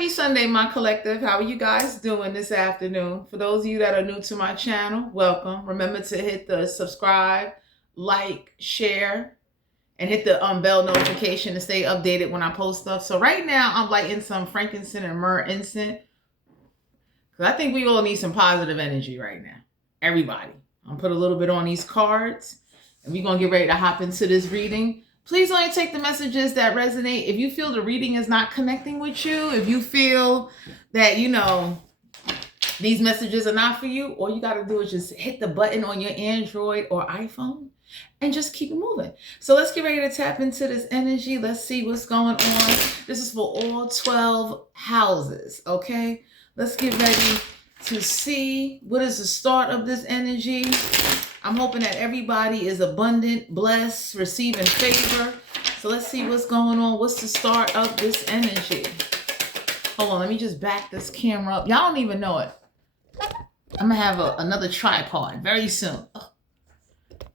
Happy Sunday, my collective. How are you guys doing this afternoon? For those of you that are new to my channel, welcome. Remember to hit the subscribe, like, share, and hit the bell notification to stay updated when I post stuff. So right now, I'm lighting some frankincense and myrrh incense because I think we all need some positive energy right now. Everybody. I'm gonna put a little bit on these cards, and we're gonna get ready to hop into this reading. Please only take the messages that resonate. If you feel the reading is not connecting with you, if you feel that, these messages are not for you, all you got to do is just hit the button on your Android or iPhone and just keep it moving. So let's get ready to tap into this energy. Let's see what's going on. This is for all 12 houses, okay? Let's get ready to see what is the start of this energy. I'm hoping that everybody is abundant, blessed, receiving favor. So let's see what's going on. What's the start of this energy? Hold on, let me just back this camera up. Y'all don't even know it. I'm going to have another tripod very soon. I'm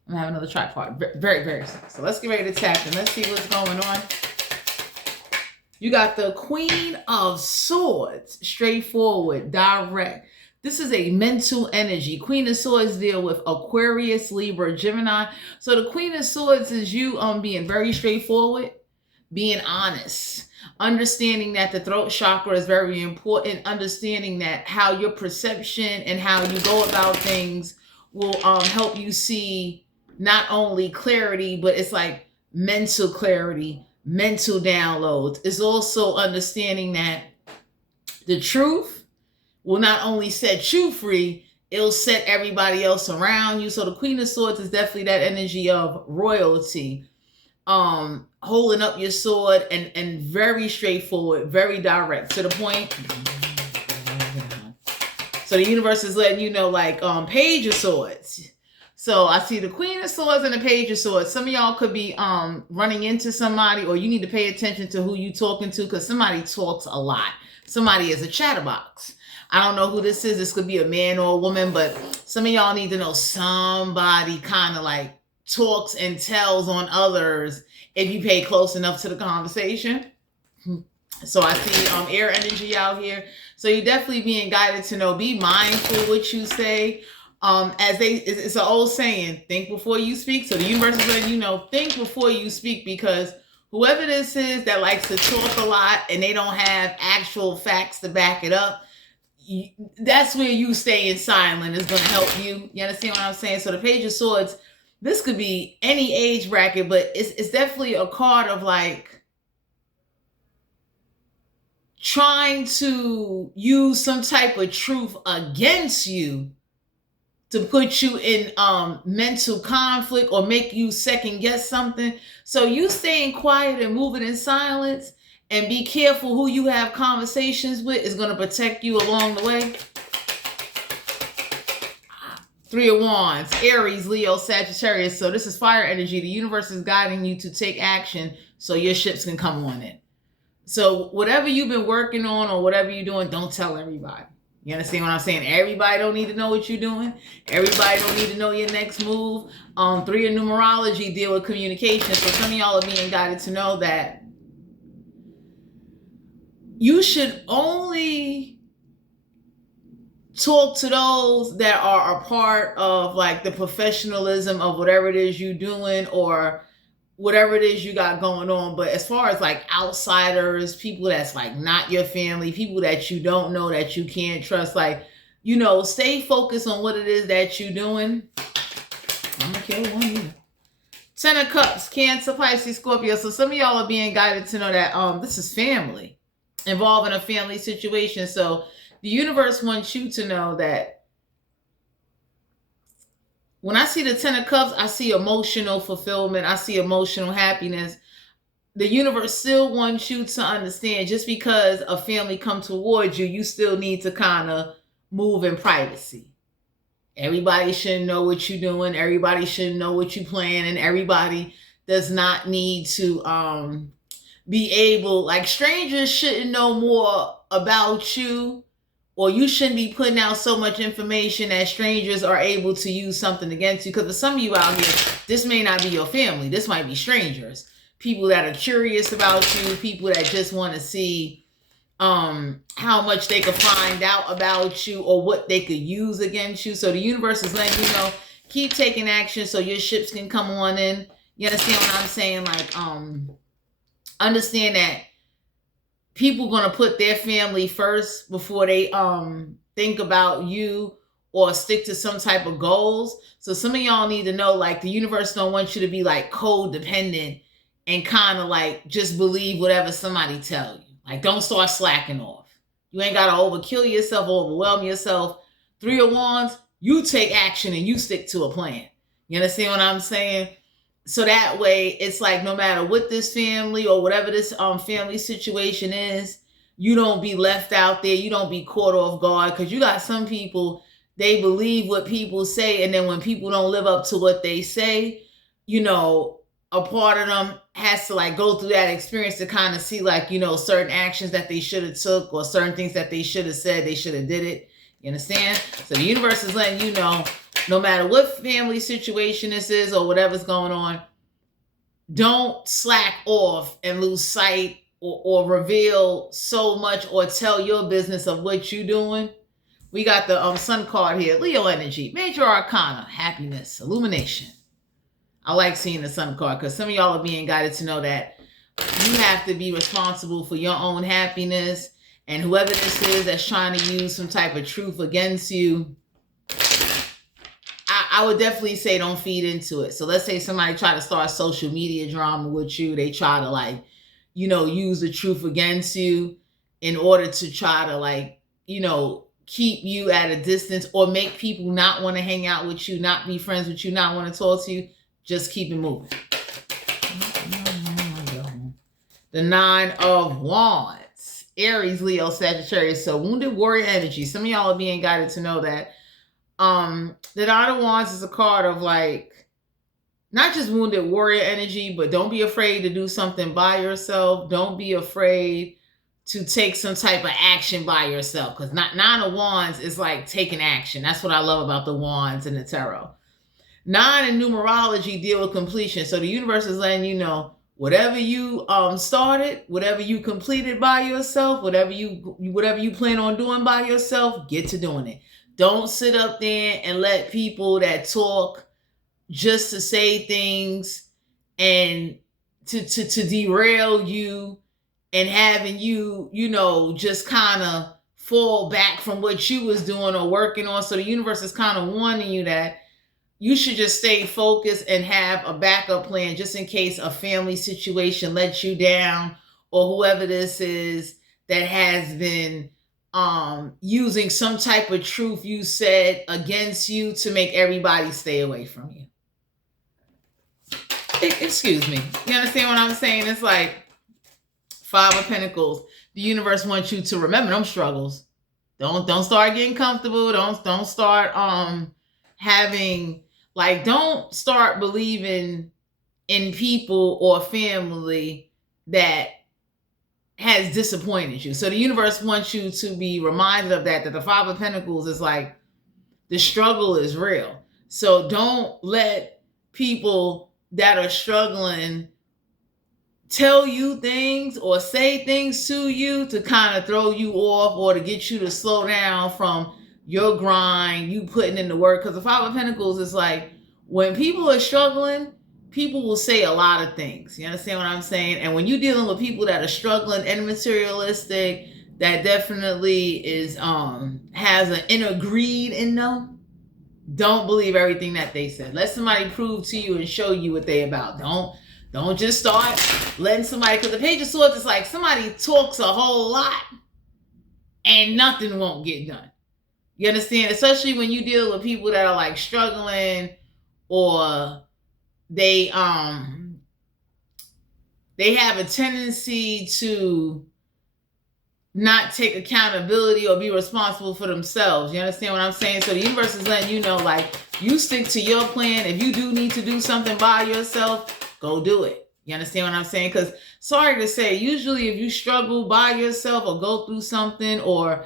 going to have another tripod very, very soon. So let's get ready to tap in. Let's see what's going on. You got the Queen of Swords, straightforward, direct. This is a mental energy. Queen of Swords deal with Aquarius, Libra, Gemini. So the Queen of Swords is you being very straightforward, being honest, understanding that the throat chakra is very important, understanding that how your perception and how you go about things will help you see not only clarity, but it's like mental clarity, mental downloads. It's also understanding that the truth will not only set you free, it'll set everybody else around you. So the Queen of Swords is definitely that energy of royalty, holding up your sword and very straightforward, very direct, to the point. So the universe is letting you know, like, Page of Swords. So I see the Queen of Swords and the Page of Swords. Some of y'all could be running into somebody, or you need to pay attention to who you talking to, because somebody talks a lot. Somebody is a chatterbox. I don't know who this is. This could be a man or a woman, but some of y'all need to know somebody kind of like talks and tells on others if you pay close enough to the conversation. So I see air energy out here. So you're definitely being guided to know, be mindful what you say. It's an old saying, think before you speak. So the universe is letting you know, think before you speak, because whoever this is that likes to talk a lot and they don't have actual facts to back it up, that's where you staying silent is going to help you. You understand what I'm saying? So the Page of Swords, this could be any age bracket, but it's definitely a card of like trying to use some type of truth against you to put you in mental conflict or make you second guess something. So you staying quiet and moving in silence and be careful who you have conversations with is going to protect you along the way. Three of Wands, Aries, Leo, Sagittarius. So this is fire energy. The universe is guiding you to take action so your ships can come on in. So whatever you've been working on or whatever you're doing, don't tell everybody. You understand what I'm saying? Everybody don't need to know what you're doing. Everybody don't need to know your next move. 3 of numerology deal with communication. So some of y'all are being guided to know that you should only talk to those that are a part of like the professionalism of whatever it is you're doing or whatever it is you got going on. But as far as like outsiders, people that's like not your family, people that you don't know, that you can't trust, like, stay focused on what it is that you're doing. I'm gonna kill one either. 10 of Cups, Cancer, Pisces, Scorpio. So some of y'all are being guided to know that this is family, involving a family situation. So the universe wants you to know that when I see the 10 of Cups, I see emotional fulfillment. I see emotional happiness. The universe still wants you to understand, just because a family come towards you, you still need to kind of move in privacy. Everybody shouldn't know what you're doing. Everybody shouldn't know what you're planning. Everybody does not need to be able, like, strangers shouldn't know more about you, or you shouldn't be putting out so much information that strangers are able to use something against you. Because for some of you out here, this may not be your family. This might be strangers. People that are curious about you. People that just want to see how much they could find out about you or what they could use against you. So the universe is letting you know, keep taking action so your ships can come on in. You understand what I'm saying? Like, understand that people gonna put their family first before they think about you or stick to some type of goals. So some of y'all need to know, like, the universe don't want you to be like codependent and kind of like just believe whatever somebody tell you. Like, don't start slacking off. You ain't gotta overkill yourself, overwhelm yourself. 3 of Wands, you take action and you stick to a plan. You understand what I'm saying? So that way, it's like, no matter what this family or whatever this family situation is, you don't be left out there. You don't be caught off guard, because you got some people, they believe what people say, and then when people don't live up to what they say, you know, a part of them has to like go through that experience to kind of see, like, you know, certain actions that they should have took or certain things that they should have said, they should have did it. You understand? So the universe is letting you know, no matter what family situation this is or whatever's going on, don't slack off and lose sight or reveal so much or tell your business of what you're doing. We got the Sun card here, Leo energy, major arcana, happiness, illumination. I like seeing the Sun card because some of y'all are being guided to know that you have to be responsible for your own happiness, and whoever this is that's trying to use some type of truth against you, I would definitely say don't feed into it. So let's say somebody try to start social media drama with you. They try to, like, you know, use the truth against you in order to try to, like, you know, keep you at a distance or make people not want to hang out with you, not be friends with you, not want to talk to you. Just keep it moving. The 9 of Wands, Aries, Leo, Sagittarius. So wounded warrior energy. Some of y'all are being guided to know that the 9 of Wands is a card of, like, not just wounded warrior energy, but don't be afraid to do something by yourself. Don't be afraid to take some type of action by yourself, because 9 of Wands is like taking action. That's what I love about the Wands and the tarot. 9 in numerology deal with completion. So the universe is letting you know, whatever you started, whatever you completed by yourself, whatever you plan on doing by yourself, get to doing it. Don't sit up there and let people that talk just to say things and to derail you and having you, you know, just kind of fall back from what you was doing or working on. So the universe is kind of warning you that you should just stay focused and have a backup plan just in case a family situation lets you down, or whoever this is that has been using some type of truth you said against you to make everybody stay away from you. Excuse me. You understand what I'm saying? It's like 5 of Pentacles. The universe wants you to remember them struggles. Don't start getting comfortable. Don't start having, like, don't start believing in people or family that has disappointed you. So the universe wants you to be reminded of that the 5 of Pentacles is like, the struggle is real. So don't let people that are struggling tell you things or say things to you to kind of throw you off or to get you to slow down from your grind, you putting in the work. Because the 5 of Pentacles is like, when people are struggling, people will say a lot of things. You understand what I'm saying? And when you're dealing with people that are struggling and materialistic, that definitely is has an inner greed in them, don't believe everything that they said. Let somebody prove to you and show you what they about. Don't just start letting somebody, because the Page of Swords is like, somebody talks a whole lot and nothing won't get done. You understand? Especially when you deal with people that are like struggling, or they have a tendency to not take accountability or be responsible for themselves. You understand what I'm saying? So the universe is letting you know, like, you stick to your plan. If you do need to do something by yourself, go do it. You understand what I'm saying? Because, sorry to say, usually if you struggle by yourself or go through something, or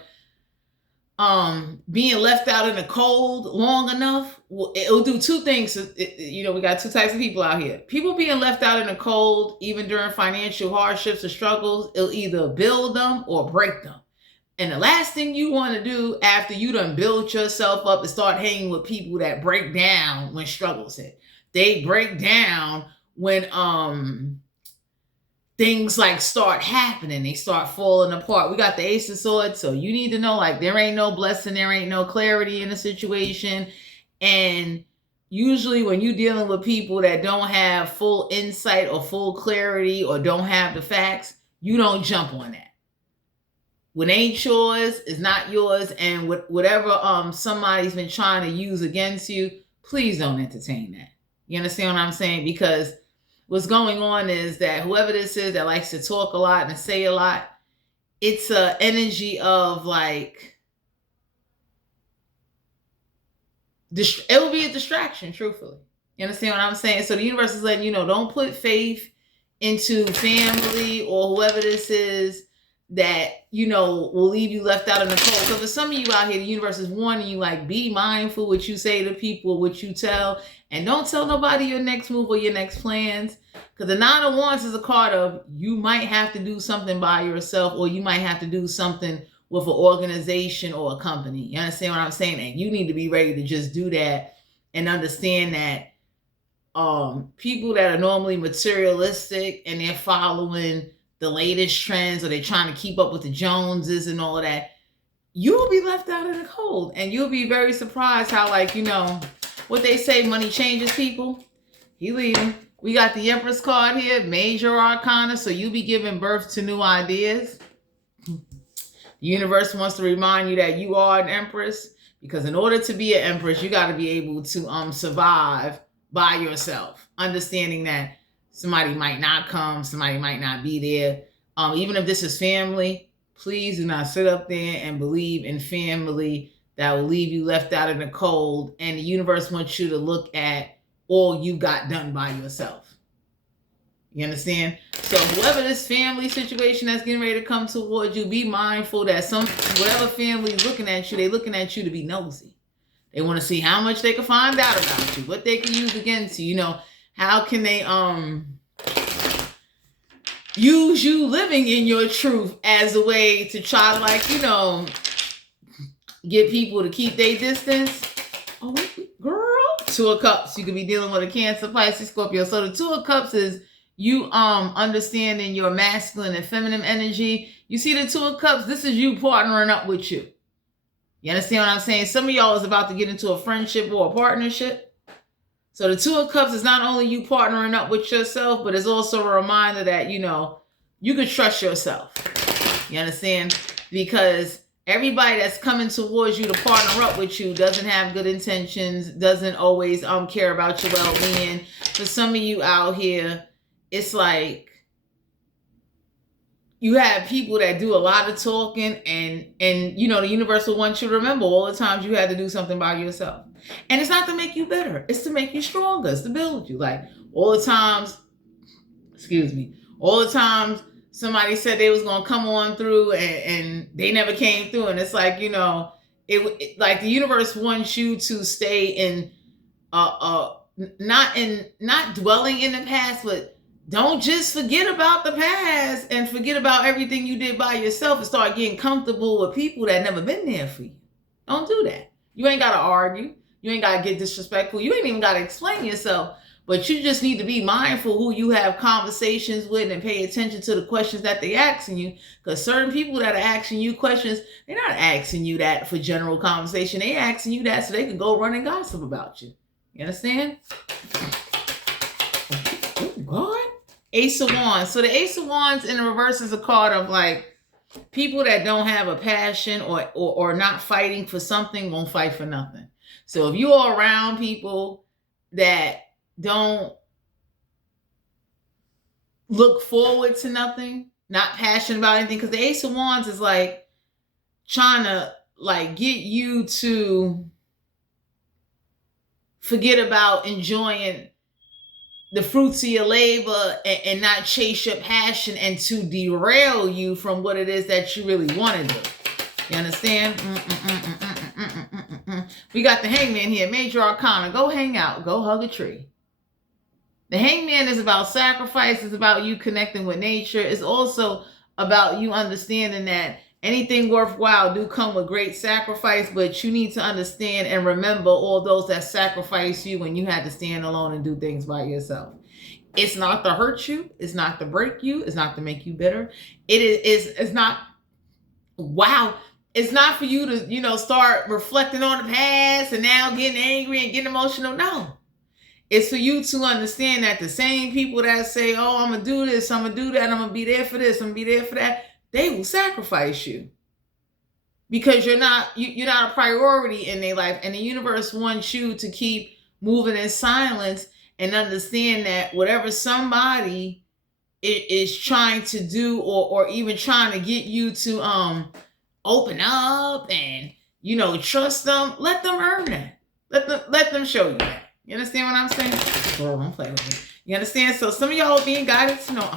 being left out in the cold long enough, it'll do two things. We got two types of people out here. People being left out in the cold, even during financial hardships or struggles, it'll either build them or break them. And the last thing you want to do after you done build yourself up is start hanging with people that break down when struggles hit. They break down when things like start happening, they start falling apart. We got the Ace of Swords, so you need to know, like, there ain't no blessing, there ain't no clarity in the situation. And usually when you're dealing with people that don't have full insight or full clarity or don't have the facts, you don't jump on that. When it ain't yours, it's not yours, and whatever somebody's been trying to use against you, please don't entertain that. You understand what I'm saying? Because what's going on is that whoever this is that likes to talk a lot and say a lot, it's an energy of like, it will be a distraction, truthfully. You understand what I'm saying? So the universe is letting you know, don't put faith into family or whoever this is that, will leave you left out in the cold. So for some of you out here, the universe is warning you, like, be mindful what you say to people, what you tell, and don't tell nobody your next move or your next plans. Because the Nine of Wands is a card of, you might have to do something by yourself, or you might have to do something with an organization or a company. You understand what I'm saying? And you need to be ready to just do that and understand that people that are normally materialistic and they're following the latest trends, or they're trying to keep up with the Joneses and all of that, you will be left out in the cold. And you'll be very surprised how, like, what they say, money changes people. He leaving. We got the Empress card here, Major Arcana, so you'll be giving birth to new ideas. The universe wants to remind you that you are an Empress, because in order to be an Empress, you got to be able to survive by yourself, understanding that somebody might not come, somebody might not be there. Even if this is family, please do not sit up there and believe in family that will leave you left out in the cold. And the universe wants you to look at all you got done by yourself. You understand? So whoever this family situation that's getting ready to come towards you, be mindful that whatever family is looking at you, they're looking at you to be nosy. They want to see how much they can find out about you, what they can use against you. How can they use you living in your truth as a way to try to, like, get people to keep their distance? Oh, girl. Two of Cups. You could be dealing with a Cancer, Pisces, Scorpio. So the Two of Cups is you understanding your masculine and feminine energy. You see the Two of Cups, this is you partnering up with you. You understand what I'm saying? Some of y'all is about to get into a friendship or a partnership. So the Two of Cups is not only you partnering up with yourself, but it's also a reminder that, you can trust yourself. You understand? Because everybody that's coming towards you to partner up with you doesn't have good intentions, doesn't always care about your well-being. For some of you out here, it's like you have people that do a lot of talking, and the universe will want you to remember all the times you had to do something by yourself. And it's not to make you better. It's to make you stronger. It's to build you. Like, all the times somebody said they was going to come on through and they never came through. And it's like, like the universe wants you to stay in, not dwelling in the past, but don't just forget about the past and forget about everything you did by yourself and start getting comfortable with people that never been there for you. Don't do that. You ain't got to argue. You ain't got to get disrespectful. You ain't even got to explain yourself. But you just need to be mindful who you have conversations with and pay attention to the questions that they asking you. Because certain people that are asking you questions, they're not asking you that for general conversation. They asking you that so they can go run and gossip about you. You understand? Oh, God. Ace of Wands. So the Ace of Wands in the reverse is a card of, like, people that don't have a passion or not fighting for something won't fight for nothing. So if you are around people that don't look forward to nothing, not passionate about anything, because the Ace of Wands is like trying to, like, get you to forget about enjoying the fruits of your labor and not chase your passion, and to derail you from what it is that you really want to do. You understand? We got the Hangman here, Major Arcana. Go hang out. Go hug a tree. The Hangman is about sacrifice. It's about you connecting with nature. It's also about you understanding that anything worthwhile do come with great sacrifice, but you need to understand and remember all those that sacrificed you when you had to stand alone and do things by yourself. It's not to hurt you. It's not to break you. It's not to make you bitter. It's not, wow. It's not for you to, start reflecting on the past and now getting angry and getting emotional. No. It's for you to understand that the same people that say, oh, I'm going to do this, I'm going to do that, I'm going to be there for this, I'm going to be there for that, they will sacrifice you. Because you're not a priority in their life. And the universe wants you to keep moving in silence and understand that whatever somebody is trying to do or even trying to get you to open up and, trust them, let them earn that. Let them show you that. You understand what I'm saying? Girl, don't play with me. You understand? So some of y'all being guided to know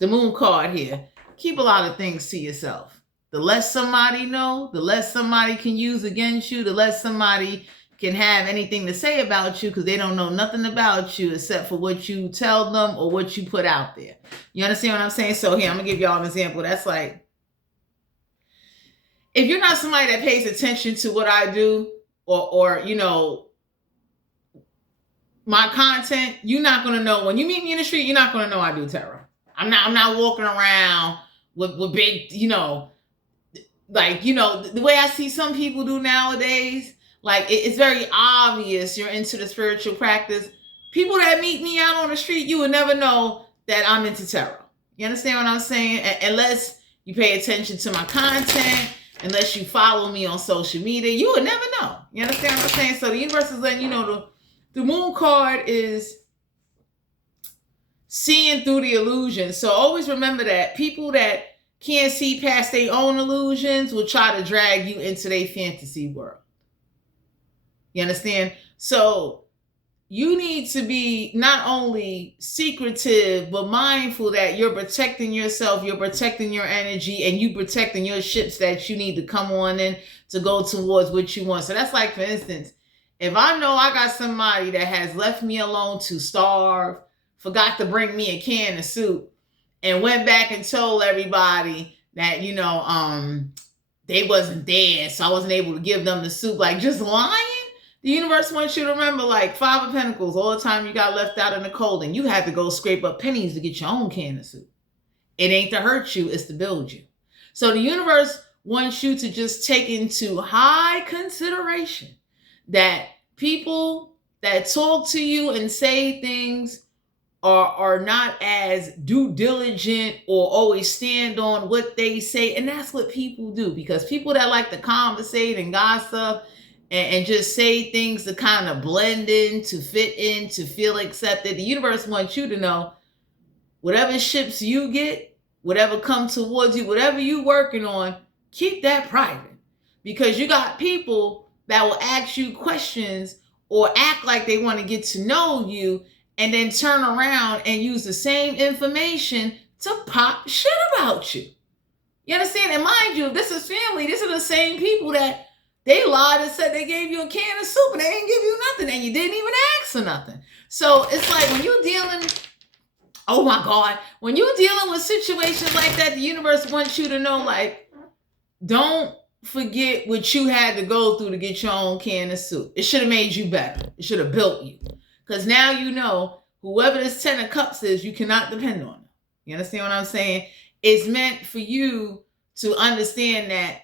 the moon card here. Keep a lot of things to yourself. The less somebody know, the less somebody can use against you, the less somebody can have anything to say about you because they don't know nothing about you except for what you tell them or what you put out there. You understand what I'm saying? So here, I'm going to give y'all an example. That's like, if you're not somebody that pays attention to what I do, or my content, you're not going to know. When you meet me in the street, you're not going to know I do tarot. I'm not walking around with big, the way I see some people do nowadays, like it's very obvious you're into the spiritual practice. People that meet me out on the street, you would never know that I'm into tarot. You understand what I'm saying? Unless you pay attention to my content, unless you follow me on social media, you would never know. You understand what I'm saying? So the universe is letting you know the moon card is seeing through the illusions. So always remember that people that can't see past their own illusions will try to drag you into their fantasy world. You understand? So you need to be not only secretive, but mindful that you're protecting yourself, you're protecting your energy, and you protecting your ships that you need to come on in to go towards what you want. So that's like, for instance, if I know I got somebody that has left me alone to starve, forgot to bring me a can of soup, and went back and told everybody that, they wasn't there, so I wasn't able to give them the soup, like just lying. The universe wants you to remember, like Five of Pentacles, all the time you got left out in the cold and you had to go scrape up pennies to get your own can of soup. It ain't to hurt you, it's to build you. So the universe wants you to just take into high consideration that people that talk to you and say things are not as due diligent or always stand on what they say. And that's what people do, because people that like to conversate and gossip and just say things to kind of blend in, to fit in, to feel accepted. The universe wants you to know whatever ships you get, whatever comes towards you, whatever you working on, keep that private. Because you got people that will ask you questions or act like they want to get to know you and then turn around and use the same information to pop shit about you. You understand? And mind you, if this is family, these are the same people that they lied and said they gave you a can of soup and they didn't give you nothing and you didn't even ask for nothing. So it's like when you're dealing, oh my God, when you're dealing with situations like that, the universe wants you to know, like, don't forget what you had to go through to get your own can of soup. It should have made you better. It should have built you. Because now you know whoever this 10 of Cups is, you cannot depend on them. You understand what I'm saying? It's meant for you to understand that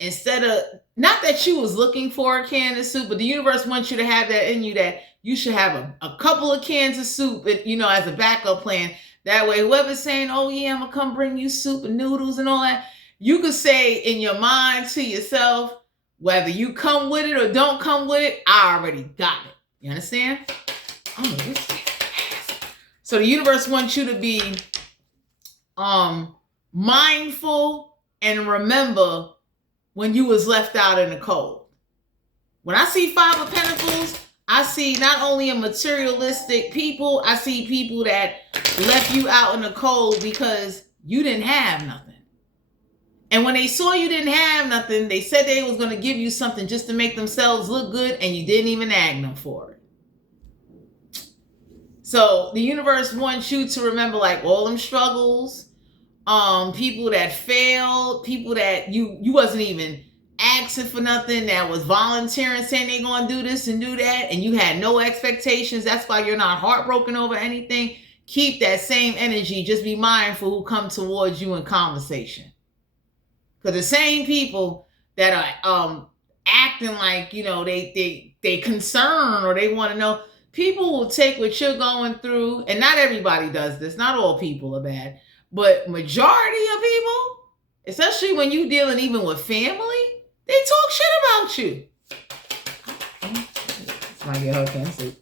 instead of, not that you was looking for a can of soup, but the universe wants you to have that in you, that you should have a couple of cans of soup, as a backup plan. That way, whoever's saying, oh yeah, I'm going to come bring you soup and noodles and all that, you could say in your mind to yourself, whether you come with it or don't come with it, I already got it. You understand? Oh, this is so the universe wants you to be mindful and remember when you was left out in the cold. When I see Five of Pentacles, I see not only a materialistic people, I see people that left you out in the cold because you didn't have nothing. And when they saw you didn't have nothing, they said they was going to give you something just to make themselves look good, and you didn't even ask them for it. So the universe wants you to remember, like, all them struggles, people that failed, people that you wasn't even asking for nothing, that was volunteering, saying they gonna do this and do that, and you had no expectations. That's why you're not heartbroken over anything. Keep that same energy. Just be mindful who come towards you in conversation, because the same people that are acting like, you know, they concerned or they want to know, people will take what you're going through, and not everybody does this. Not all people are bad, but majority of people, especially when you dealing even with family, they talk shit about you. This might get her cancer.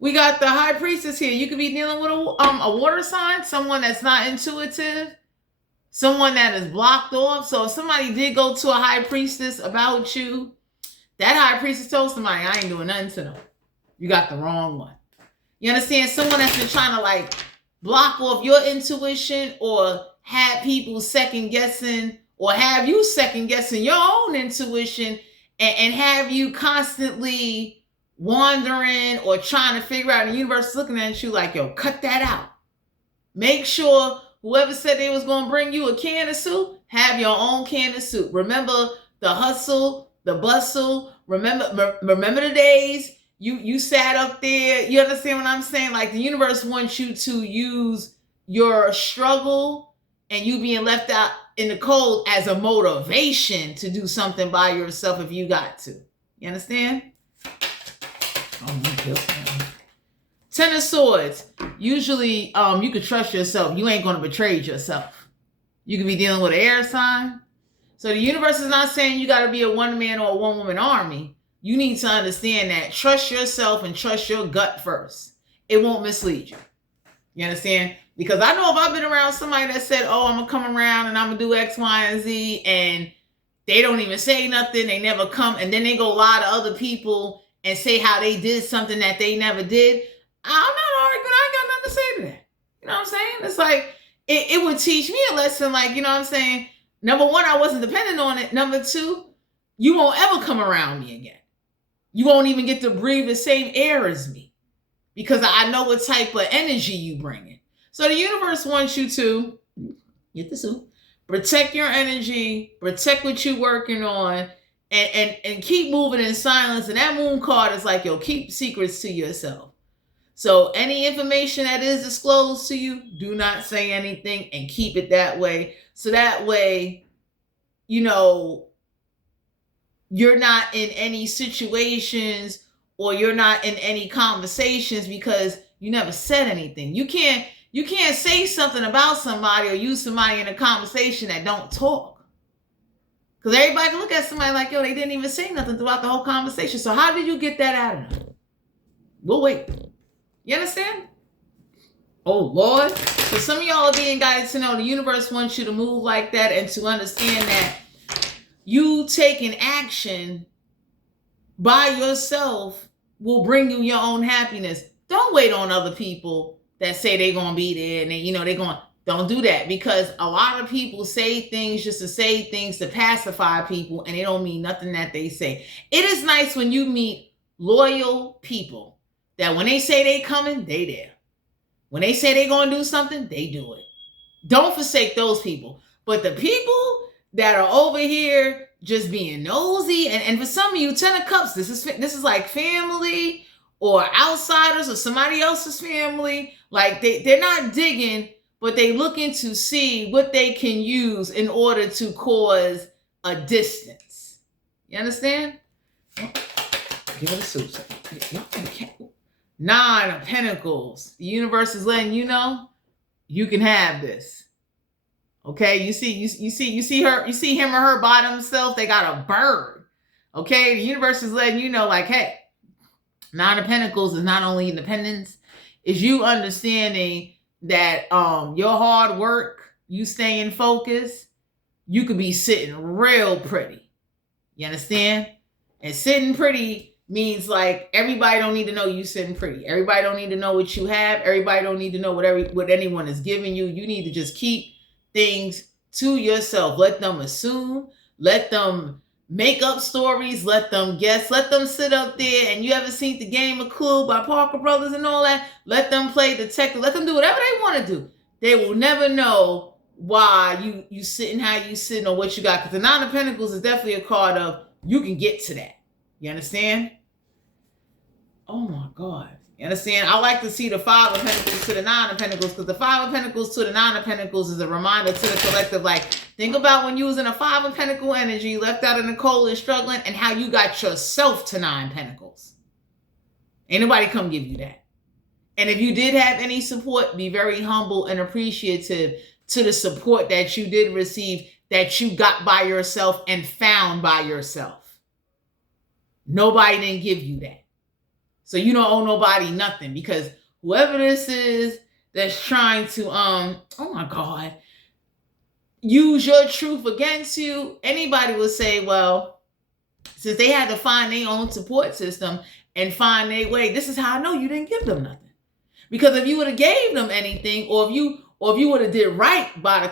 We got the High Priestess here. You could be dealing with a water sign, someone that's not intuitive, someone that is blocked off. So if somebody did go to a High Priestess about you, that High Priestess told somebody, I ain't doing nothing to them. You got the wrong one. You understand? Someone that's been trying to like block off your intuition, or have people second guessing, or have you second guessing your own intuition, and have you constantly wandering or trying to figure out, the universe looking at you like, yo, cut that out. Make sure whoever said they was going to bring you a can of soup, have your own can of soup. Remember the hustle, the bustle. Remember the days you sat up there. You understand what I'm saying? Like, the universe wants you to use your struggle and you being left out in the cold as a motivation to do something by yourself if you got to. You understand? Oh my goodness. Ten of Swords. Usually, you can trust yourself. You ain't going to betray yourself. You could be dealing with an air sign. So the universe is not saying you got to be a one-man or a one-woman army. You need to understand that. Trust yourself and trust your gut first. It won't mislead you. You understand? Because I know if I've been around somebody that said, oh, I'm going to come around and I'm going to do X, Y, and Z, and they don't even say nothing, they never come, and then they go lie to other people and say how they did something that they never did. I'm not arguing. I ain't got nothing to say to that. You know what I'm saying? It's like, it would teach me a lesson, like, you know what I'm saying? Number one, I wasn't dependent on it. Number two, you won't ever come around me again. You won't even get to breathe the same air as me, because I know what type of energy you bring in. So the universe wants you to get the soup, protect your energy, protect what you're working on, and keep moving in silence. And that moon card is like, yo, keep secrets to yourself. So any information that is disclosed to you, do not say anything and keep it that way. So that way, you know, you're not in any situations or you're not in any conversations because you never said anything. You can't say something about somebody or use somebody in a conversation that don't talk. Because everybody can look at somebody like, yo, they didn't even say nothing throughout the whole conversation. So how did you get that out of them? We'll wait. You understand? Oh, Lord. So some of y'all are being guided to know the universe wants you to move like that and to understand that you taking action by yourself will bring you your own happiness. Don't wait on other people that say they're going to be there and they're going. Don't do that, because a lot of people say things just to say things to pacify people, and it don't mean nothing that they say. It is nice when you meet loyal people that when they say they coming, they there. When they say they going to do something, they do it. Don't forsake those people. But the people that are over here just being nosy, and for some of you, 10 of Cups, this is like family or outsiders or somebody else's family. Like they're not digging, but they looking to see what they can use in order to cause a distance. You understand? Give it a soup. Nine of Pentacles. The universe is letting you know you can have this. Okay, you see him or her by themselves. They got a bird. Okay, the universe is letting you know, like, hey, Nine of Pentacles is not only independence, is you understanding that your hard work, you staying focused, you could be sitting real pretty. You understand? And sitting pretty means like everybody don't need to know you sitting pretty. Everybody don't need to know what you have. Everybody don't need to know what anyone is giving you. You need to just keep things to yourself. Let them assume, let them make up stories, let them guess, let them sit up there. And you ever seen The Game of Clue by Parker Brothers and all that? Let them play detective, let them do whatever they want to do. They will never know why you sitting how you sitting or what you got. Because the Nine of Pentacles is definitely a card of you can get to that. You understand? Oh my God. You understand? I like to see the Five of Pentacles to the Nine of Pentacles, because the Five of Pentacles to the Nine of Pentacles is a reminder to the collective, like, think about when you was in a Five of Pentacle energy, left out in the cold and struggling, and how you got yourself to Nine Pentacles. Ain't nobody come give you that. And if you did have any support, be very humble and appreciative to the support that you did receive, that you got by yourself and found by yourself. Nobody didn't give you that. So you don't owe nobody nothing, because whoever this is that's trying to, oh my God, use your truth against you, anybody would say, well, since they had to find their own support system and find their way, this is how I know you didn't give them nothing. Because if you would have gave them anything, or if you would have did right by the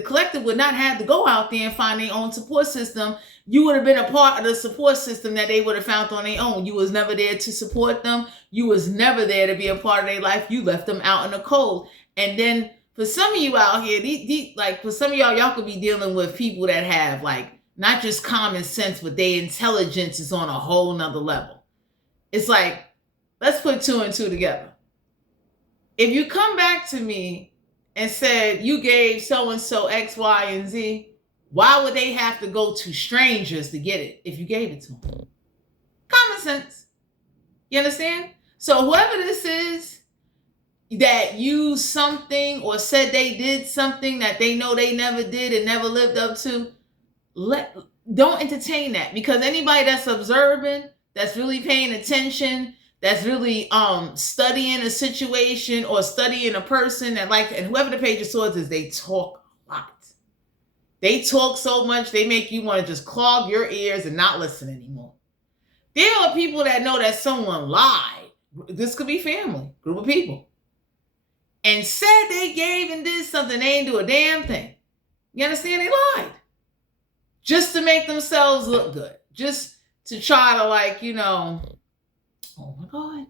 collective would not have to go out there and find their own support system. You would have been a part of the support system that they would have found on their own. You was never there to support them. You was never there to be a part of their life. You left them out in the cold. And then for some of you out here, like for some of y'all could be dealing with people that have like not just common sense, but their intelligence is on a whole nother level. It's like, let's put 2 and 2 together. If you come back to me and said you gave so-and-so X, Y, and Z, why would they have to go to strangers to get it if you gave it to them? Common sense. You understand? So whoever this is that used something or said they did something that they know they never did and never lived up to, don't entertain that. Because anybody that's observing, that's really paying attention, that's really studying a situation or studying a person, that like, and whoever the Page of Swords is, they talk a lot. They talk so much, they make you want to just clog your ears and not listen anymore. There are people that know that someone lied. This could be family, group of people, and said they gave and did something, they ain't do a damn thing. You understand? They lied. Just to make themselves look good. Just to try to, like, you know, oh my God,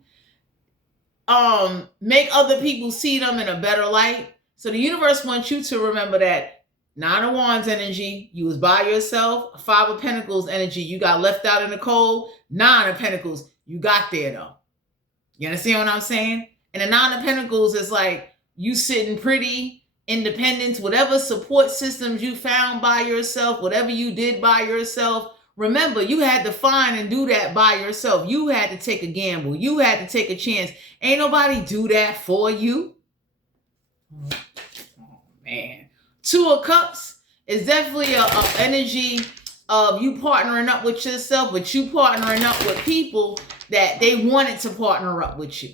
make other people see them in a better light. So the universe wants you to remember that Nine of Wands energy, you was by yourself. Five of Pentacles energy, you got left out in the cold. Nine of Pentacles, you got there though. You understand what I'm saying? And the Nine of Pentacles is like you sitting pretty, independence, whatever support systems you found by yourself, whatever you did by yourself. Remember, you had to find and do that by yourself. You had to take a gamble. You had to take a chance. Ain't nobody do that for you. Oh, man. 2 of Cups is definitely a energy of you partnering up with yourself, but you partnering up with people that they wanted to partner up with you.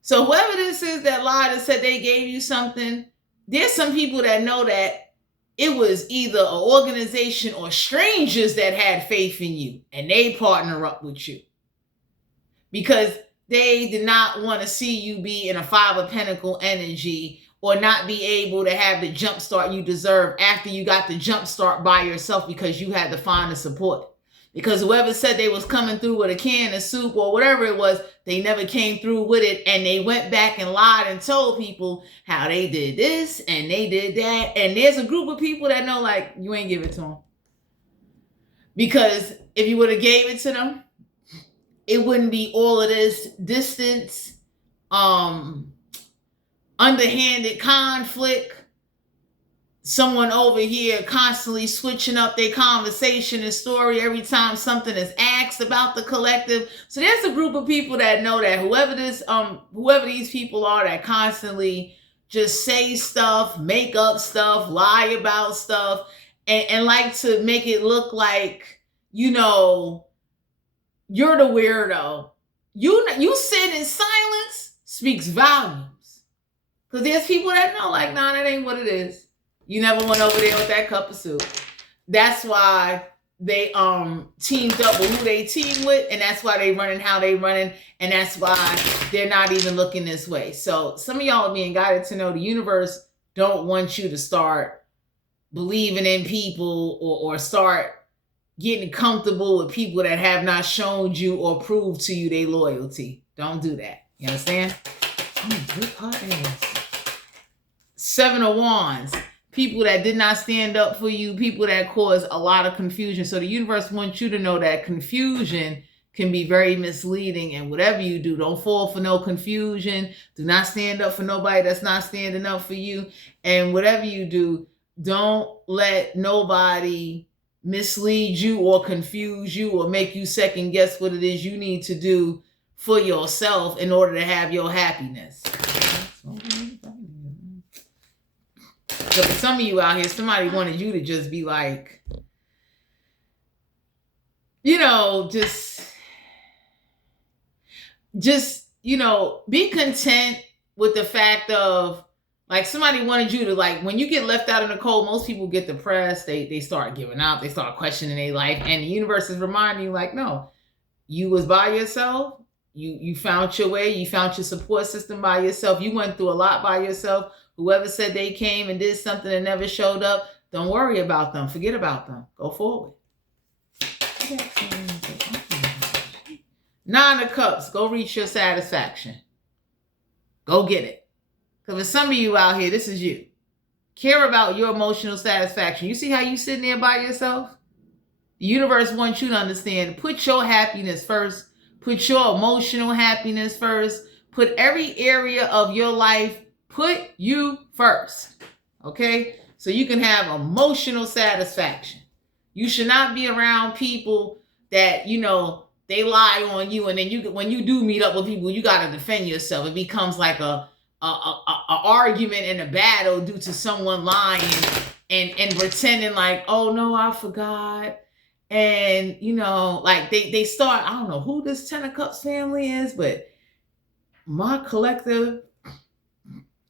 So whoever this is that lied and said they gave you something, there's some people that know that it was either an organization or strangers that had faith in you and they partner up with you because they did not want to see you be in a Five of Pentacle energy or not be able to have the jump start you deserve after you got the jump start by yourself because you had to find the support. Because whoever said they was coming through with a can of soup or whatever it was, they never came through with it. And they went back and lied and told people how they did this and they did that. And there's a group of people that know, like, you ain't give it to them. Because if you would have gave it to them, it wouldn't be all of this distance, underhanded conflict, someone over here constantly switching up their conversation and story every time something is asked about the collective. So there's a group of people that know that whoever these people are that constantly just say stuff, make up stuff, lie about stuff, and like to make it look like, you know, you're the weirdo. You sit in silence speaks volumes. Because there's people that know, like, nah, that ain't what it is. You never went over there with that cup of soup. That's why they teamed up with who they team with, and that's why they running how they running, and that's why they're not even looking this way. So some of y'all are being guided to know the universe don't want you to start believing in people or start getting comfortable with people that have not shown you or proved to you their loyalty. Don't do that. You understand? Good part is 7 of Wands. People that did not stand up for you, people that caused a lot of confusion. So the universe wants you to know that confusion can be very misleading, and whatever you do, don't fall for no confusion. Do not stand up for nobody that's not standing up for you. And whatever you do, don't let nobody mislead you or confuse you or make you second guess what it is you need to do for yourself in order to have your happiness. So for some of you out here, somebody wanted you to just be like, you know, just, you know, be content with the fact of, like, somebody wanted you to, like, when you get left out in the cold, most people get depressed. They start giving up. They start questioning their life. And the universe is reminding you, like, no, you was by yourself. You found your way. You found your support system by yourself. You went through a lot by yourself. Whoever said they came and did something and never showed up, don't worry about them. Forget about them. Go forward. 9 of Cups. Go reach your satisfaction. Go get it. Because for some of you out here, this is you. Care about your emotional satisfaction. You see how you sitting there by yourself? The universe wants you to understand. Put your happiness first. Put your emotional happiness first. Put every area of your life, put you first. Okay? So you can have emotional satisfaction. You should not be around people that, you know, they lie on you, and then when you do meet up with people, you got to defend yourself. It becomes like a argument and a battle due to someone lying and pretending like, oh no, I forgot. And, you know, like they start, I don't know who this 10 of Cups family is, but my collective,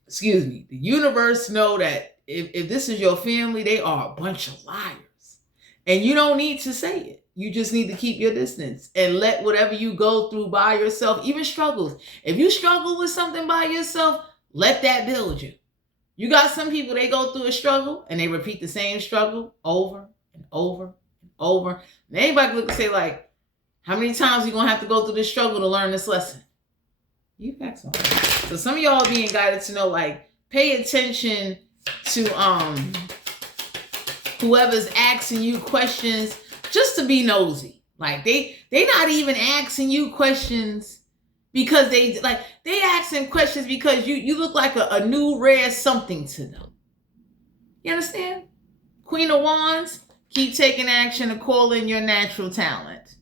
the universe know that if this is your family, they are a bunch of liars. And you don't need to say it. You just need to keep your distance and let whatever you go through by yourself, even struggles. If you struggle with something by yourself, let that build you. You got some people, they go through a struggle and they repeat the same struggle over and over and over. And anybody look and say, like, how many times are you going to have to go through this struggle to learn this lesson? You back some. So some of y'all being guided to know, like, pay attention to whoever's asking you questions just to be nosy. Like they not even asking you questions because they asking questions because you look like a new rare something to them. You understand? Queen of Wands, keep taking action to call in your natural talent.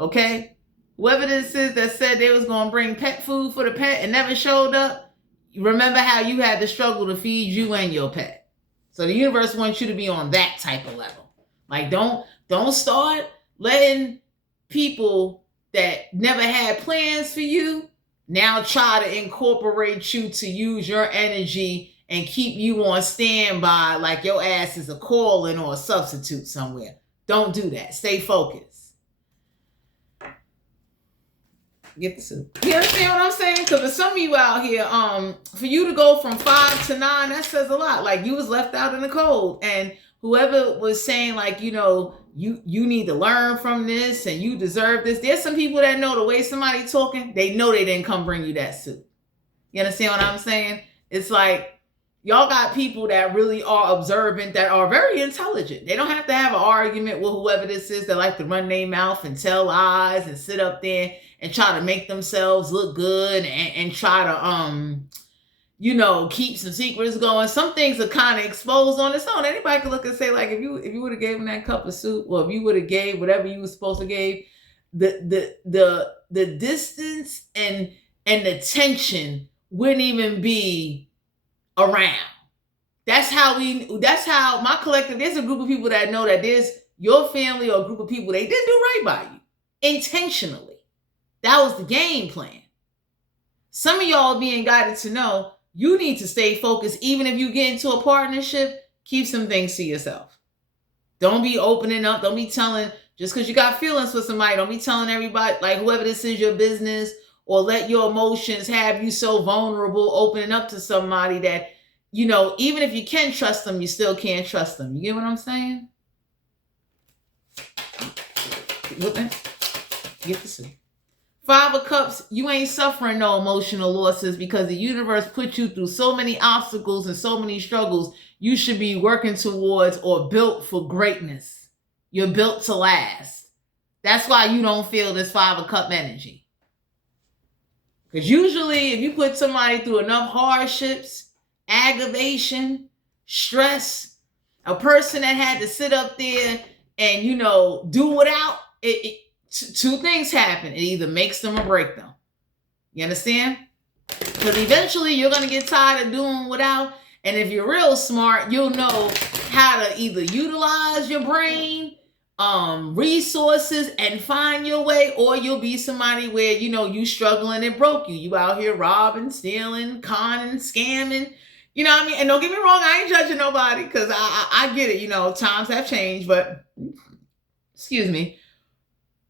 Okay? Whoever this is that said they was going to bring pet food for the pet and never showed up, remember how you had to struggle to feed you and your pet. So the universe wants you to be on that type of level. Like, don't start letting people that never had plans for you now try to incorporate you to use your energy and keep you on standby like your ass is a call-in or a substitute somewhere. Don't do that. Stay focused. Get the soup. You understand what I'm saying? Because for some of you out here, for you to go from 5 to 9, that says a lot. Like, you was left out in the cold, and whoever was saying, like, you know, you need to learn from this and you deserve this. There's some people that know the way somebody talking, they know they didn't come bring you that soup. You understand what I'm saying? It's like, y'all got people that really are observant, that are very intelligent. They don't have to have an argument with whoever this is that like to run their mouth and tell lies and sit up there and try to make themselves look good and try to, you know, keep some secrets going. Some things are kind of exposed on its own. Anybody can look and say, like, if you would have gave him that cup of soup, or if you would have gave whatever you were supposed to give, the distance and the tension wouldn't even be around. That's how my collective, there's a group of people that know that there's your family or a group of people, they didn't do right by you intentionally. That was the game plan. Some of y'all being guided to know you need to stay focused. Even if you get into a partnership, keep some things to yourself. Don't be opening up. Don't be telling, just because you got feelings for somebody, don't be telling everybody, like whoever this is, your business, or let your emotions have you so vulnerable opening up to somebody that even if you can trust them, you still can't trust them. You get what I'm saying? Get the suit. 5 of Cups, you ain't suffering no emotional losses because the universe put you through so many obstacles and so many struggles. You should be working towards or built for greatness. You're built to last. That's why you don't feel this 5 of Cup energy. Because usually if you put somebody through enough hardships, aggravation, stress, a person that had to sit up there and, do without, two things happen. It either makes them or break them. You understand? Because eventually you're going to get tired of doing without. And if you're real smart, you'll know how to either utilize your brain, resources, and find your way, or you'll be somebody where, you struggling and broke you. You out here robbing, stealing, conning, scamming. You know what I mean? And don't get me wrong, I ain't judging nobody because I get it. Times have changed, but excuse me.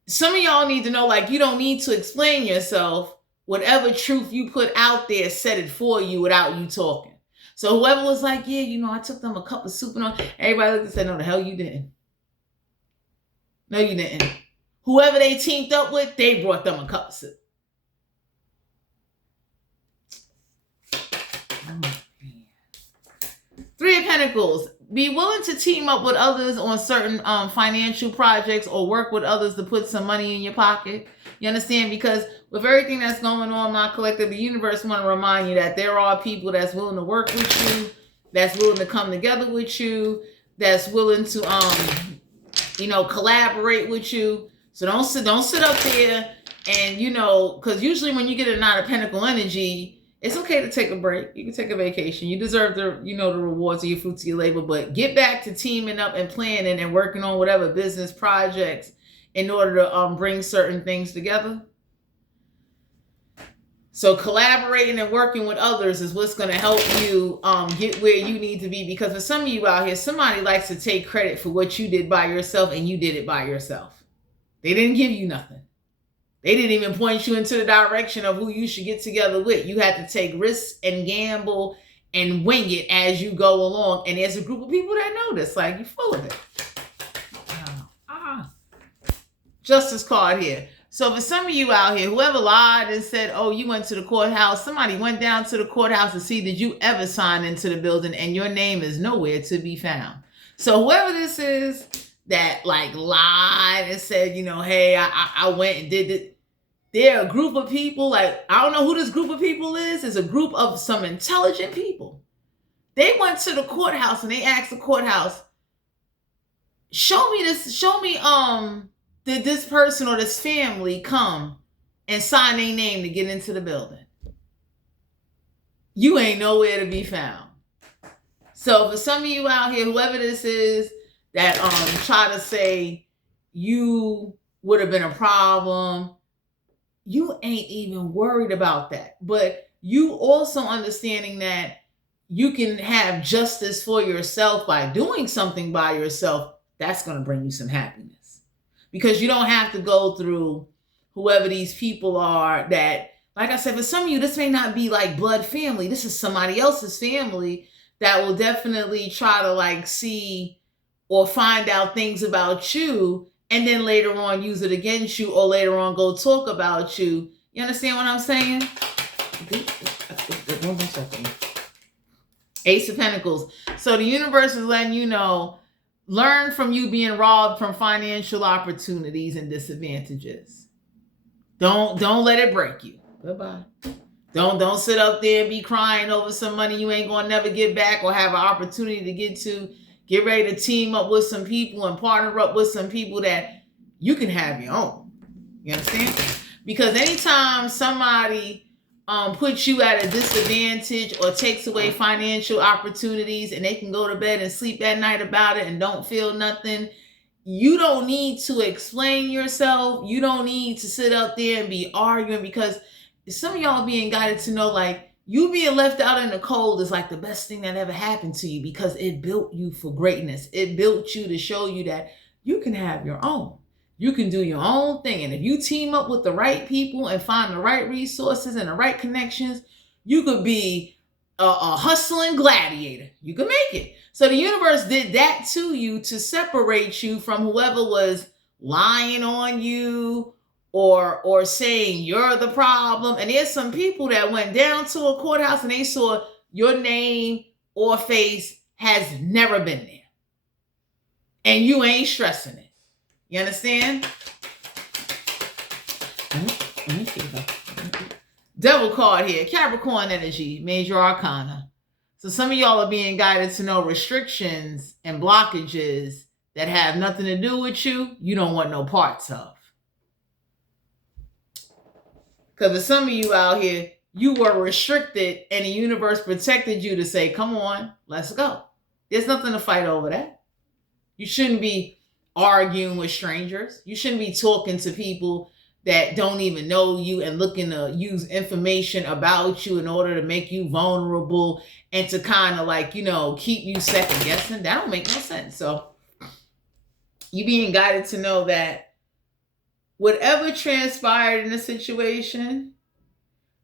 Some of y'all need to know, you don't need to explain yourself. Whatever truth you put out there, said it for you without you talking. So whoever was like, yeah, I took them a cup of soup and all, everybody looked and said, no, the hell you didn't. No, you didn't. Whoever they teamed up with, they brought them a cup of soup. Three of Pentacles. Be willing to team up with others on certain financial projects or work with others to put some money in your pocket. You understand? Because with everything that's going on, my collective, the universe want to remind you that there are people that's willing to work with you, that's willing to come together with you, that's willing to collaborate with you. So don't sit up there and because usually when you get a Nine of Pentacle energy, it's okay to take a break. You can take a vacation. You deserve the rewards of your fruits of your labor, but get back to teaming up and planning and working on whatever business projects in order to bring certain things together. So collaborating and working with others is what's going to help you get where you need to be. Because for some of you out here, somebody likes to take credit for what you did by yourself, and you did it by yourself. They didn't give you nothing. They didn't even point you into the direction of who you should get together with. You had to take risks and gamble and wing it as you go along. And there's a group of people that know this. You're full of it. Justice card here. So for some of you out here, whoever lied and said, oh, you went to the courthouse, somebody went down to the courthouse to see did you ever sign into the building, and your name is nowhere to be found. So whoever this is that lied and said, hey, I went and did it. They're a group of people, I don't know who this group of people is. It's a group of some intelligent people. They went to the courthouse and they asked the courthouse, did this person or this family come and sign their name to get into the building? You ain't nowhere to be found. So for some of you out here, whoever this is that try to say you would have been a problem, you ain't even worried about that. But you also understanding that you can have justice for yourself by doing something by yourself, that's going to bring you some happiness. Because you don't have to go through whoever these people are that, like I said, for some of you, this may not be blood family. This is somebody else's family that will definitely try to see or find out things about you, and then later on use it against you, or later on go talk about you. You understand what I'm saying? Ace of Pentacles. So the universe is letting you know, learn from you being robbed from financial opportunities and disadvantages. Don't let it break you. Goodbye. Don't sit up there and be crying over some money you ain't gonna never get back or have an opportunity to get to. Get ready to team up with some people and partner up with some people that you can have your own. You understand? Because anytime somebody puts you at a disadvantage or takes away financial opportunities and they can go to bed and sleep at night about it and don't feel nothing, you don't need to explain yourself. You don't need to sit up there and be arguing, because some of y'all being guided to know you being left out in the cold is the best thing that ever happened to you, because it built you for greatness. It built you to show you that you can have your own. You can do your own thing. And if you team up with the right people and find the right resources and the right connections, you could be a hustling gladiator. You can make it. So the universe did that to you to separate you from whoever was lying on you or saying you're the problem. And there's some people that went down to a courthouse and they saw your name or face has never been there. And you ain't stressing it. You understand? Let me see that. Devil card here, Capricorn energy, major arcana. So some of y'all are being guided to know restrictions and blockages that have nothing to do with you, you don't want no parts of. Because for some of you out here, you were restricted and the universe protected you to say, come on, let's go. There's nothing to fight over that. You shouldn't be arguing with strangers. You shouldn't be talking to people that don't even know you and looking to use information about you in order to make you vulnerable and to kind of like, keep you second guessing. That don't make no sense. So you being guided to know that whatever transpired in a situation,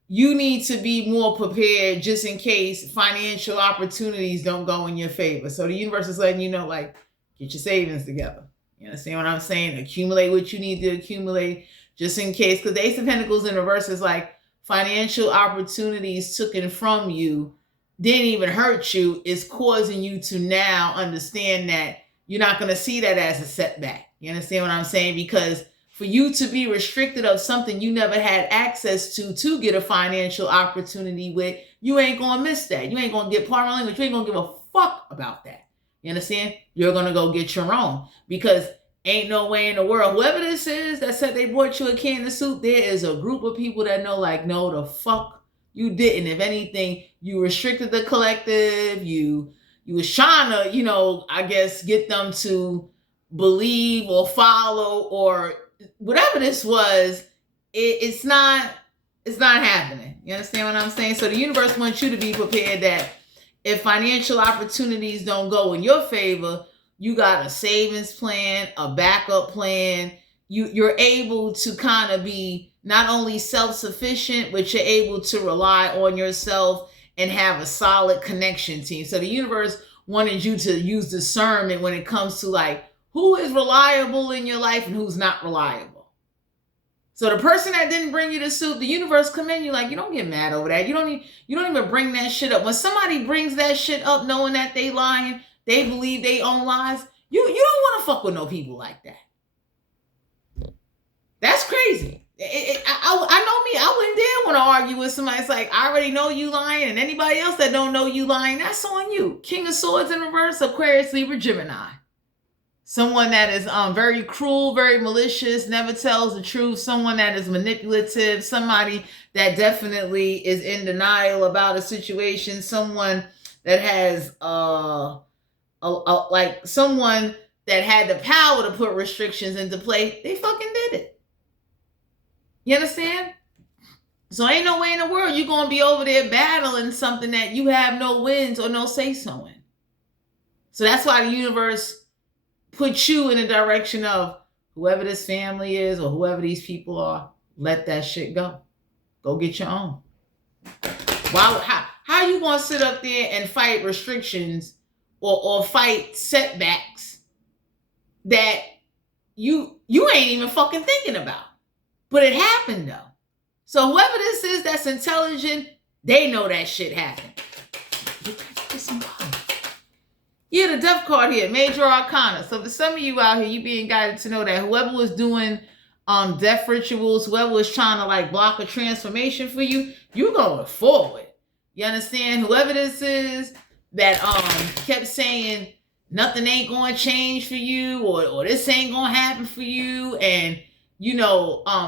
you need to be more prepared just in case financial opportunities don't go in your favor. So the universe is letting you know, like, get your savings together. You understand what I'm saying? Accumulate what you need to accumulate just in case. Because the Ace of Pentacles in reverse is like financial opportunities taken from you didn't even hurt you. Is causing you to now understand that you're not going to see that as a setback. You understand what I'm saying? Because for you to be restricted of something you never had access to get a financial opportunity with, you ain't going to miss that. You ain't going to get part of my language. You ain't going to give a fuck about that. You understand? You're going to go get your own because ain't no way in the world. Whoever this is that said they brought you a can of soup, there is a group of people that know like, no, the fuck you didn't. If anything, you restricted the collective. You was trying to, I guess, get them to believe or follow or whatever this was. It's not happening. You understand what I'm saying? So the universe wants you to be prepared that if financial opportunities don't go in your favor, you got a savings plan, a backup plan. You're able to kind of be not only self-sufficient, but you're able to rely on yourself and have a solid connection team. So the universe wanted you to use discernment when it comes to like who is reliable in your life and who's not reliable. So the person that didn't bring you the soup, the universe commend you like, you don't get mad over that. You don't even bring that shit up. When somebody brings that shit up knowing that they lying, they believe they own lies, you don't want to fuck with no people like that. That's crazy. I know me. I wouldn't dare want to argue with somebody. It's like, I already know you lying, and anybody else that don't know you lying, that's on you. King of Swords in reverse, Aquarius, Libra, Gemini. Someone that is very cruel, very malicious, never tells the truth. Someone that is manipulative. Somebody that definitely is in denial about a situation. Someone that has like someone that had the power to put restrictions into play. They fucking did it. You understand? So ain't no way in the world you're going to be over there battling something that you have no wins or no say-so in. So that's why the universe put you in the direction of whoever this family is or whoever these people are, let that shit go. Go get your own. How you going to sit up there and fight restrictions or fight setbacks that you ain't even fucking thinking about? But it happened though. So whoever this is that's intelligent, they know that shit happened. Yeah, the Death card here, Major Arcana. So for some of you out here, you being guided to know that whoever was doing death rituals, whoever was trying to like block a transformation for you, you going forward. You understand? Whoever this is that kept saying nothing ain't going to change for you or this ain't going to happen for you, and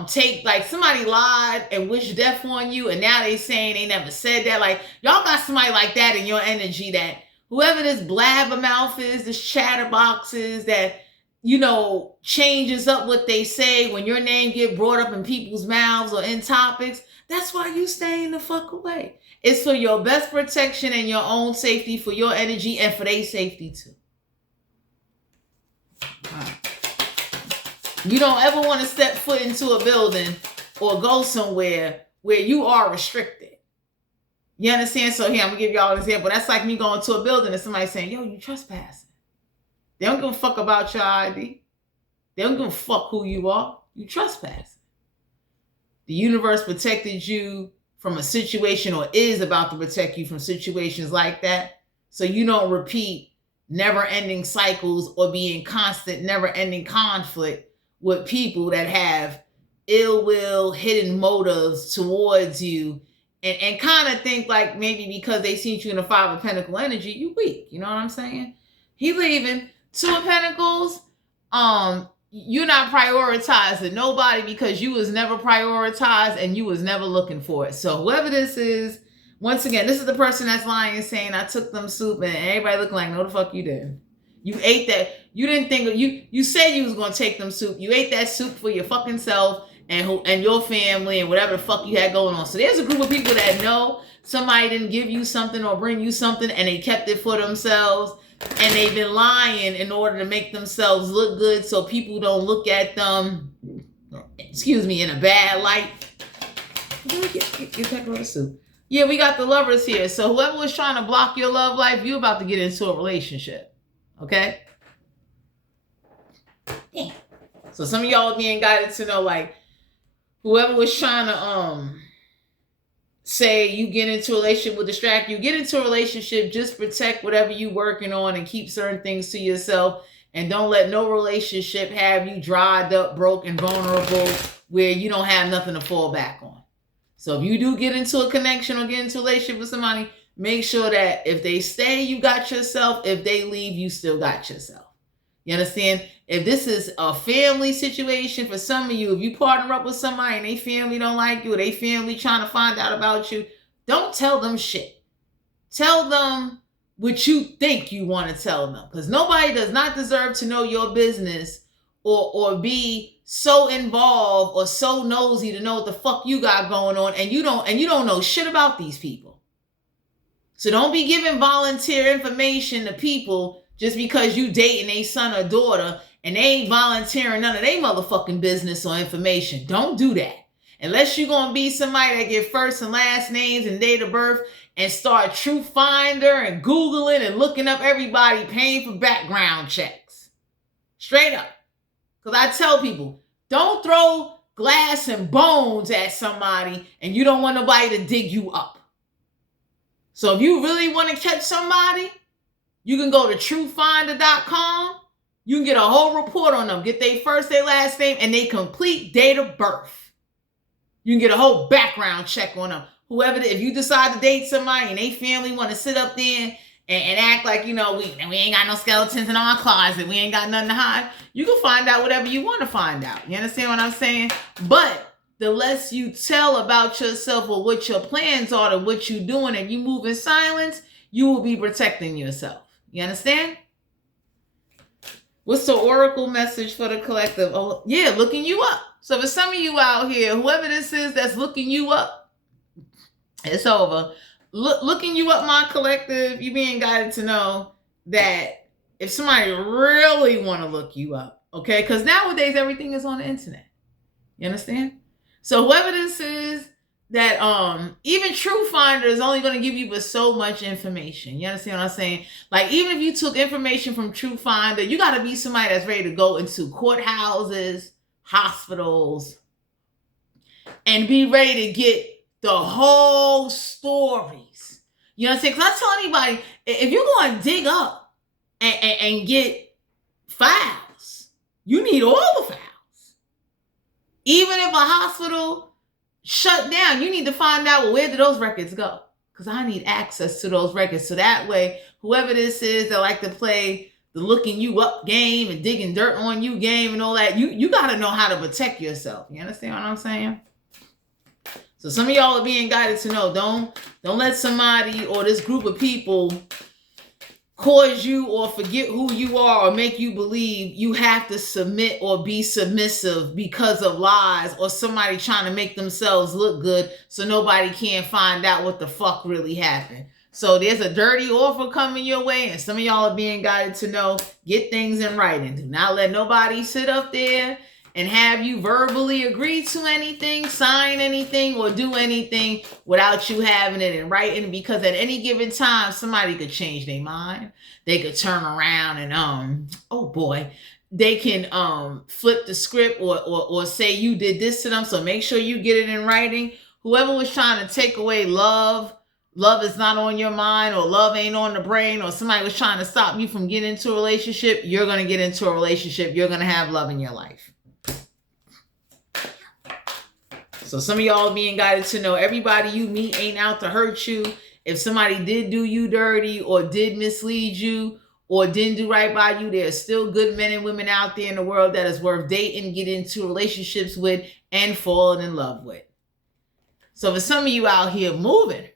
take like somebody lied and wished death on you, and now they saying they never said that. Like y'all got somebody like that in your energy, that whoever this blabbermouth is, this chatterbox is that, changes up what they say when your name get brought up in people's mouths or in topics. That's why you staying the fuck away. It's for your best protection and your own safety, for your energy and for their safety too. Wow. You don't ever want to step foot into a building or go somewhere where you are restricted. You understand? So here, I'm going to give y'all an example. That's like me going to a building and somebody saying, yo, you trespassing. They don't give a fuck about your ID. They don't give a fuck who you are. You trespassing. The universe protected you from a situation, or is about to protect you from situations like that, so you don't repeat never-ending cycles or be in constant never-ending conflict with people that have ill will, hidden motives towards you, and kind of think like maybe because they seen you in the Five of Pentacle energy, you weak. You know what I'm saying? He leaving. Two of Pentacles, you're not prioritizing nobody because you was never prioritized and you was never looking for it. So whoever this is, once again, this is the person that's lying and saying, I took them soup, and everybody looking like, no, the fuck you didn't. You ate that. You didn't think, you said you was going to take them soup. You ate that soup for your fucking self and your family and whatever the fuck you had going on. So there's a group of people that know somebody didn't give you something or bring you something and they kept it for themselves. And they've been lying in order to make themselves look good so people don't look at them, in a bad light. Get that girl soup. Yeah, we got the Lovers here. So whoever was trying to block your love life, you're about to get into a relationship. Okay? Damn. So some of y'all are being guided to know, like, whoever was trying to say you get into a relationship will distract you. Get into a relationship, just protect whatever you working on and keep certain things to yourself. And don't let no relationship have you dried up, broke, and vulnerable where you don't have nothing to fall back on. So if you do get into a connection or get into a relationship with somebody, make sure that if they stay, you got yourself. If they leave, you still got yourself. You understand? If this is a family situation for some of you, if you partner up with somebody and they family don't like you, or they family trying to find out about you, don't tell them shit. Tell them what you think you want to tell them. Because nobody does not deserve to know your business or be so involved or so nosy to know what the fuck you got going on, and you don't know shit about these people. So don't be giving volunteer information to people just because you dating a son or daughter and they ain't volunteering none of their motherfucking business or information. Don't do that. Unless you're going to be somebody that get first and last names and date of birth and start True Finder and Googling and looking up everybody, paying for background checks. Straight up. Because I tell people, don't throw glass and bones at somebody and you don't want nobody to dig you up. So if you really want to catch somebody, you can go to truefinder.com. You can get a whole report on them. Get their first, their last name, and their complete date of birth. You can get a whole background check on them. Whoever, if you decide to date somebody and they family want to sit up there and act like, we ain't got no skeletons in our closet, we ain't got nothing to hide, you can find out whatever you want to find out. You understand what I'm saying? But the less you tell about yourself or what your plans are and what you're doing, and you move in silence, you will be protecting yourself. You understand? What's the oracle message for the collective? Oh, yeah, looking you up. So for some of you out here, whoever this is that's looking you up, it's over. Looking you up, my collective, you being guided to know that if somebody really want to look you up, okay? Because nowadays, everything is on the internet. You understand? So whoever this is, that even True Finder is only going to give you but so much information. You understand what I'm saying? Like, even if you took information from True Finder, you got to be somebody that's ready to go into courthouses, hospitals, and be ready to get the whole stories. You know what I'm saying? Because I tell anybody, if you're going to dig up and get files, you need all the files. Even if a hospital shut down, you need to find out, well, where did those records go? Because I need access to those records. So that way, whoever this is that like to play the looking you up game and digging dirt on you game and all that, you got to know how to protect yourself. You understand what I'm saying? So some of y'all are being guided to know, don't let somebody or this group of people cause you or forget who you are or make you believe you have to submit or be submissive because of lies or somebody trying to make themselves look good so nobody can find out what the fuck really happened. So there's a dirty offer coming your way, and some of y'all are being guided to know, get things in writing. Do not let nobody sit up there and have you verbally agree to anything, sign anything, or do anything without you having it in writing, because at any given time, somebody could change their mind. They could turn around and, oh boy, they can flip the script or say you did this to them. So make sure you get it in writing. Whoever was trying to take away love is not on your mind, or love ain't on the brain, or somebody was trying to stop you from getting into a relationship, you're going to get into a relationship. You're going to have love in your life. So some of y'all are being guided to know everybody you meet ain't out to hurt you. If somebody did do you dirty or did mislead you or didn't do right by you, there are still good men and women out there in the world that is worth dating, get into relationships with, and falling in love with. So for some of you out here moving,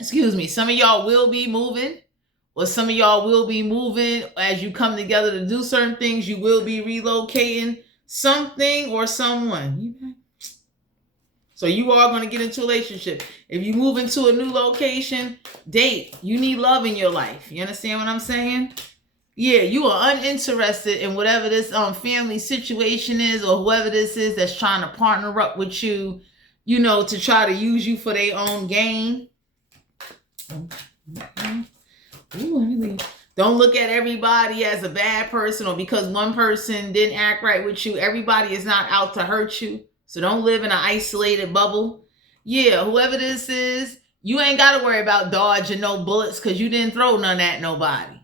some of y'all will be moving, or some of y'all will be moving as you come together to do certain things. You will be relocating something or someone. So you are going to get into a relationship. If you move into a new location, date. You need love in your life. You understand what I'm saying? Yeah, you are uninterested in whatever this family situation is, or whoever this is that's trying to partner up with you, to try to use you for their own gain. Don't look at everybody as a bad person, or because one person didn't act right with you. Everybody is not out to hurt you. So don't live in an isolated bubble. Yeah, whoever this is, you ain't got to worry about dodging no bullets because you didn't throw none at nobody.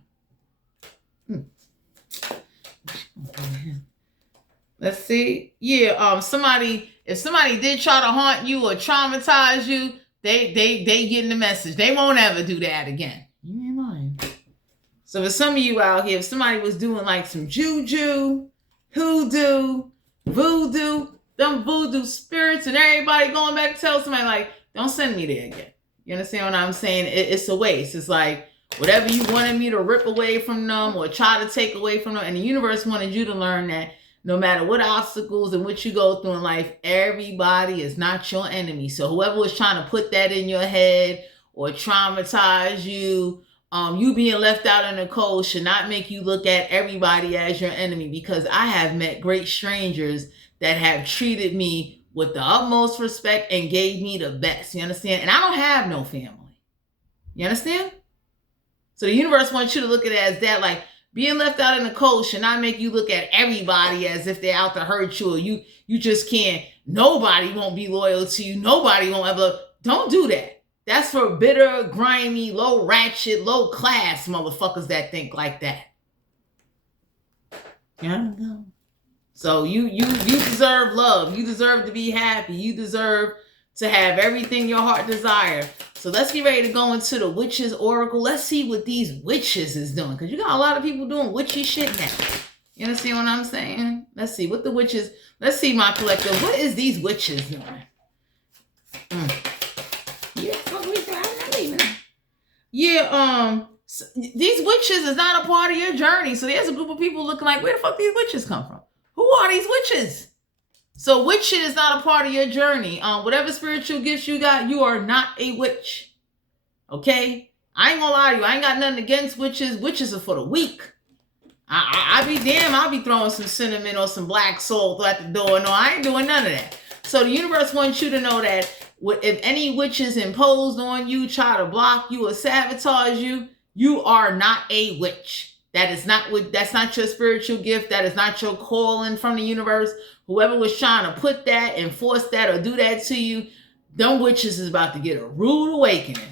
Let's see. Yeah, if somebody did try to haunt you or traumatize you, they getting the message. They won't ever do that again. You ain't lying. So for some of you out here, if somebody was doing like some juju, hoodoo, voodoo, them voodoo spirits, and everybody going back to tell somebody like, don't send me there again. You understand what I'm saying? It's a waste. It's like whatever you wanted me to rip away from them or try to take away from them. And the universe wanted you to learn that no matter what obstacles and what you go through in life, everybody is not your enemy. So whoever was trying to put that in your head or traumatize you, you being left out in the cold should not make you look at everybody as your enemy, because I have met great strangers that have treated me with the utmost respect and gave me the best. You understand? And I don't have no family. You understand? So the universe wants you to look at it as that, like being left out in the cold should not make you look at everybody as if they're out to hurt you, or you just can't, nobody won't be loyal to you. Nobody won't ever. Don't do that. That's for bitter, grimy, low ratchet, low class motherfuckers that think like that. Yeah. So you deserve love. You deserve to be happy. You deserve to have everything your heart desires. So let's get ready to go into the witches oracle. Let's see what these witches is doing, because you got a lot of people doing witchy shit now. You understand what I'm saying? Let's see what the witches. Let's see, my collective. What is these witches doing? These witches is not a part of your journey. So there's a group of people looking like, where the fuck these witches come from? Who are these witches? So witching is not a part of your journey. Whatever spiritual gifts you got, you are not a witch. Okay? I ain't gonna lie to you. I ain't got nothing against witches. Witches are for the weak. I be damn, I'll be throwing some cinnamon or some black salt at the door. No, I ain't doing none of that. So the universe wants you to know that if any witches imposed on you, try to block you or sabotage you, you are not a witch. That's not your spiritual gift. That is not your calling from the universe. Whoever was trying to put that and force that or do that to you, them witches is about to get a rude awakening.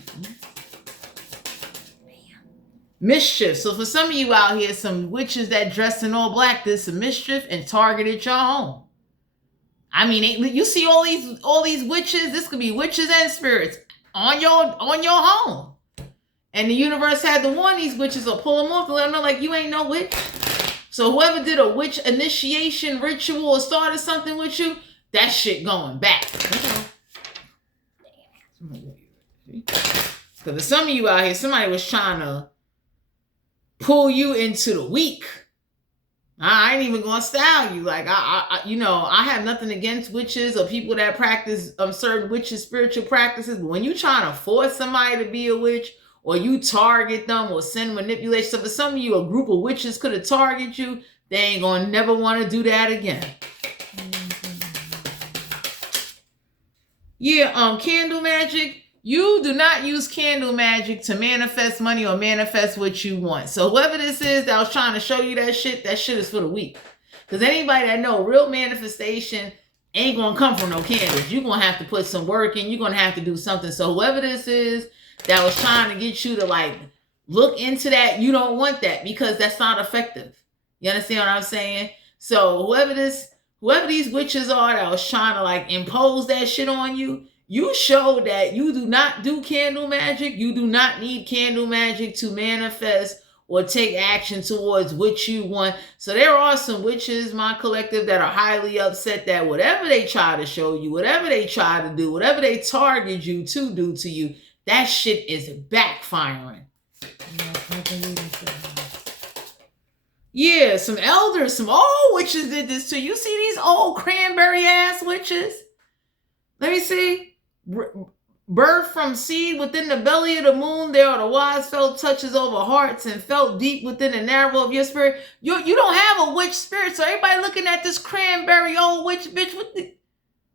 Mischief. So for some of you out here, some witches that dressed in all black did some mischief and targeted your home. I mean, you see all these witches. This could be witches and spirits on your home. And the universe had to warn these witches or pull them off to let them know, like, you ain't no witch. So whoever did a witch initiation ritual or started something with you, that shit going back. Because for some of you out here, somebody was trying to pull you into the weak. I ain't even gonna style you. Like I have nothing against witches or people that practice certain witches spiritual practices. But when you trying to force somebody to be a witch, or you target them or send manipulation. So for some of you, a group of witches could have targeted you. They ain't gonna never want to do that again. Yeah, candle magic. You do not use candle magic to manifest money or manifest what you want. So whoever this is that was trying to show you that shit is for the weak. Because anybody that know real manifestation ain't gonna come from no candles. You're gonna have to put some work in. You're gonna have to do something. So whoever this is that was trying to get you to like look into that, you don't want that because that's not effective. You understand what I'm saying? So whoever these witches are that was trying to like impose that shit on you, you show that you do not do candle magic. You do not need candle magic to manifest or take action towards what you want. So there are some witches, my collective, that are highly upset that whatever they try to show you, whatever they try to do, whatever they target you to do to you, that shit is backfiring. Yeah, some elders, some old witches did this too. You see these old cranberry ass witches? Let me see. Birth from seed within the belly of the moon, there are the wise felt touches over hearts and felt deep within the narrow of your spirit. You don't have a witch spirit, so everybody looking at this cranberry old witch bitch, what the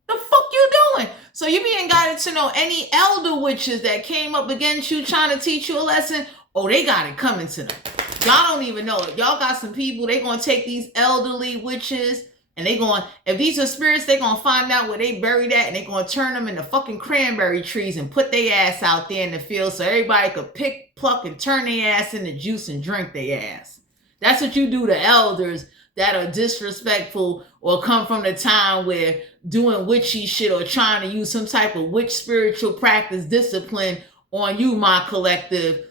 fuck you doing? So you being guided to know any elder witches that came up against you trying to teach you a lesson, oh, they got it coming to them. Y'all don't even know it. Y'all got some people, they gonna take these elderly witches and they going, if these are spirits, they gonna find out where they buried at and they gonna turn them into fucking cranberry trees and put their ass out there in the field so everybody could pick, pluck, and turn their ass into juice and drink their ass. That's what you do to elders that are disrespectful or come from the time where doing witchy shit or trying to use some type of witch spiritual practice discipline on you, my collective.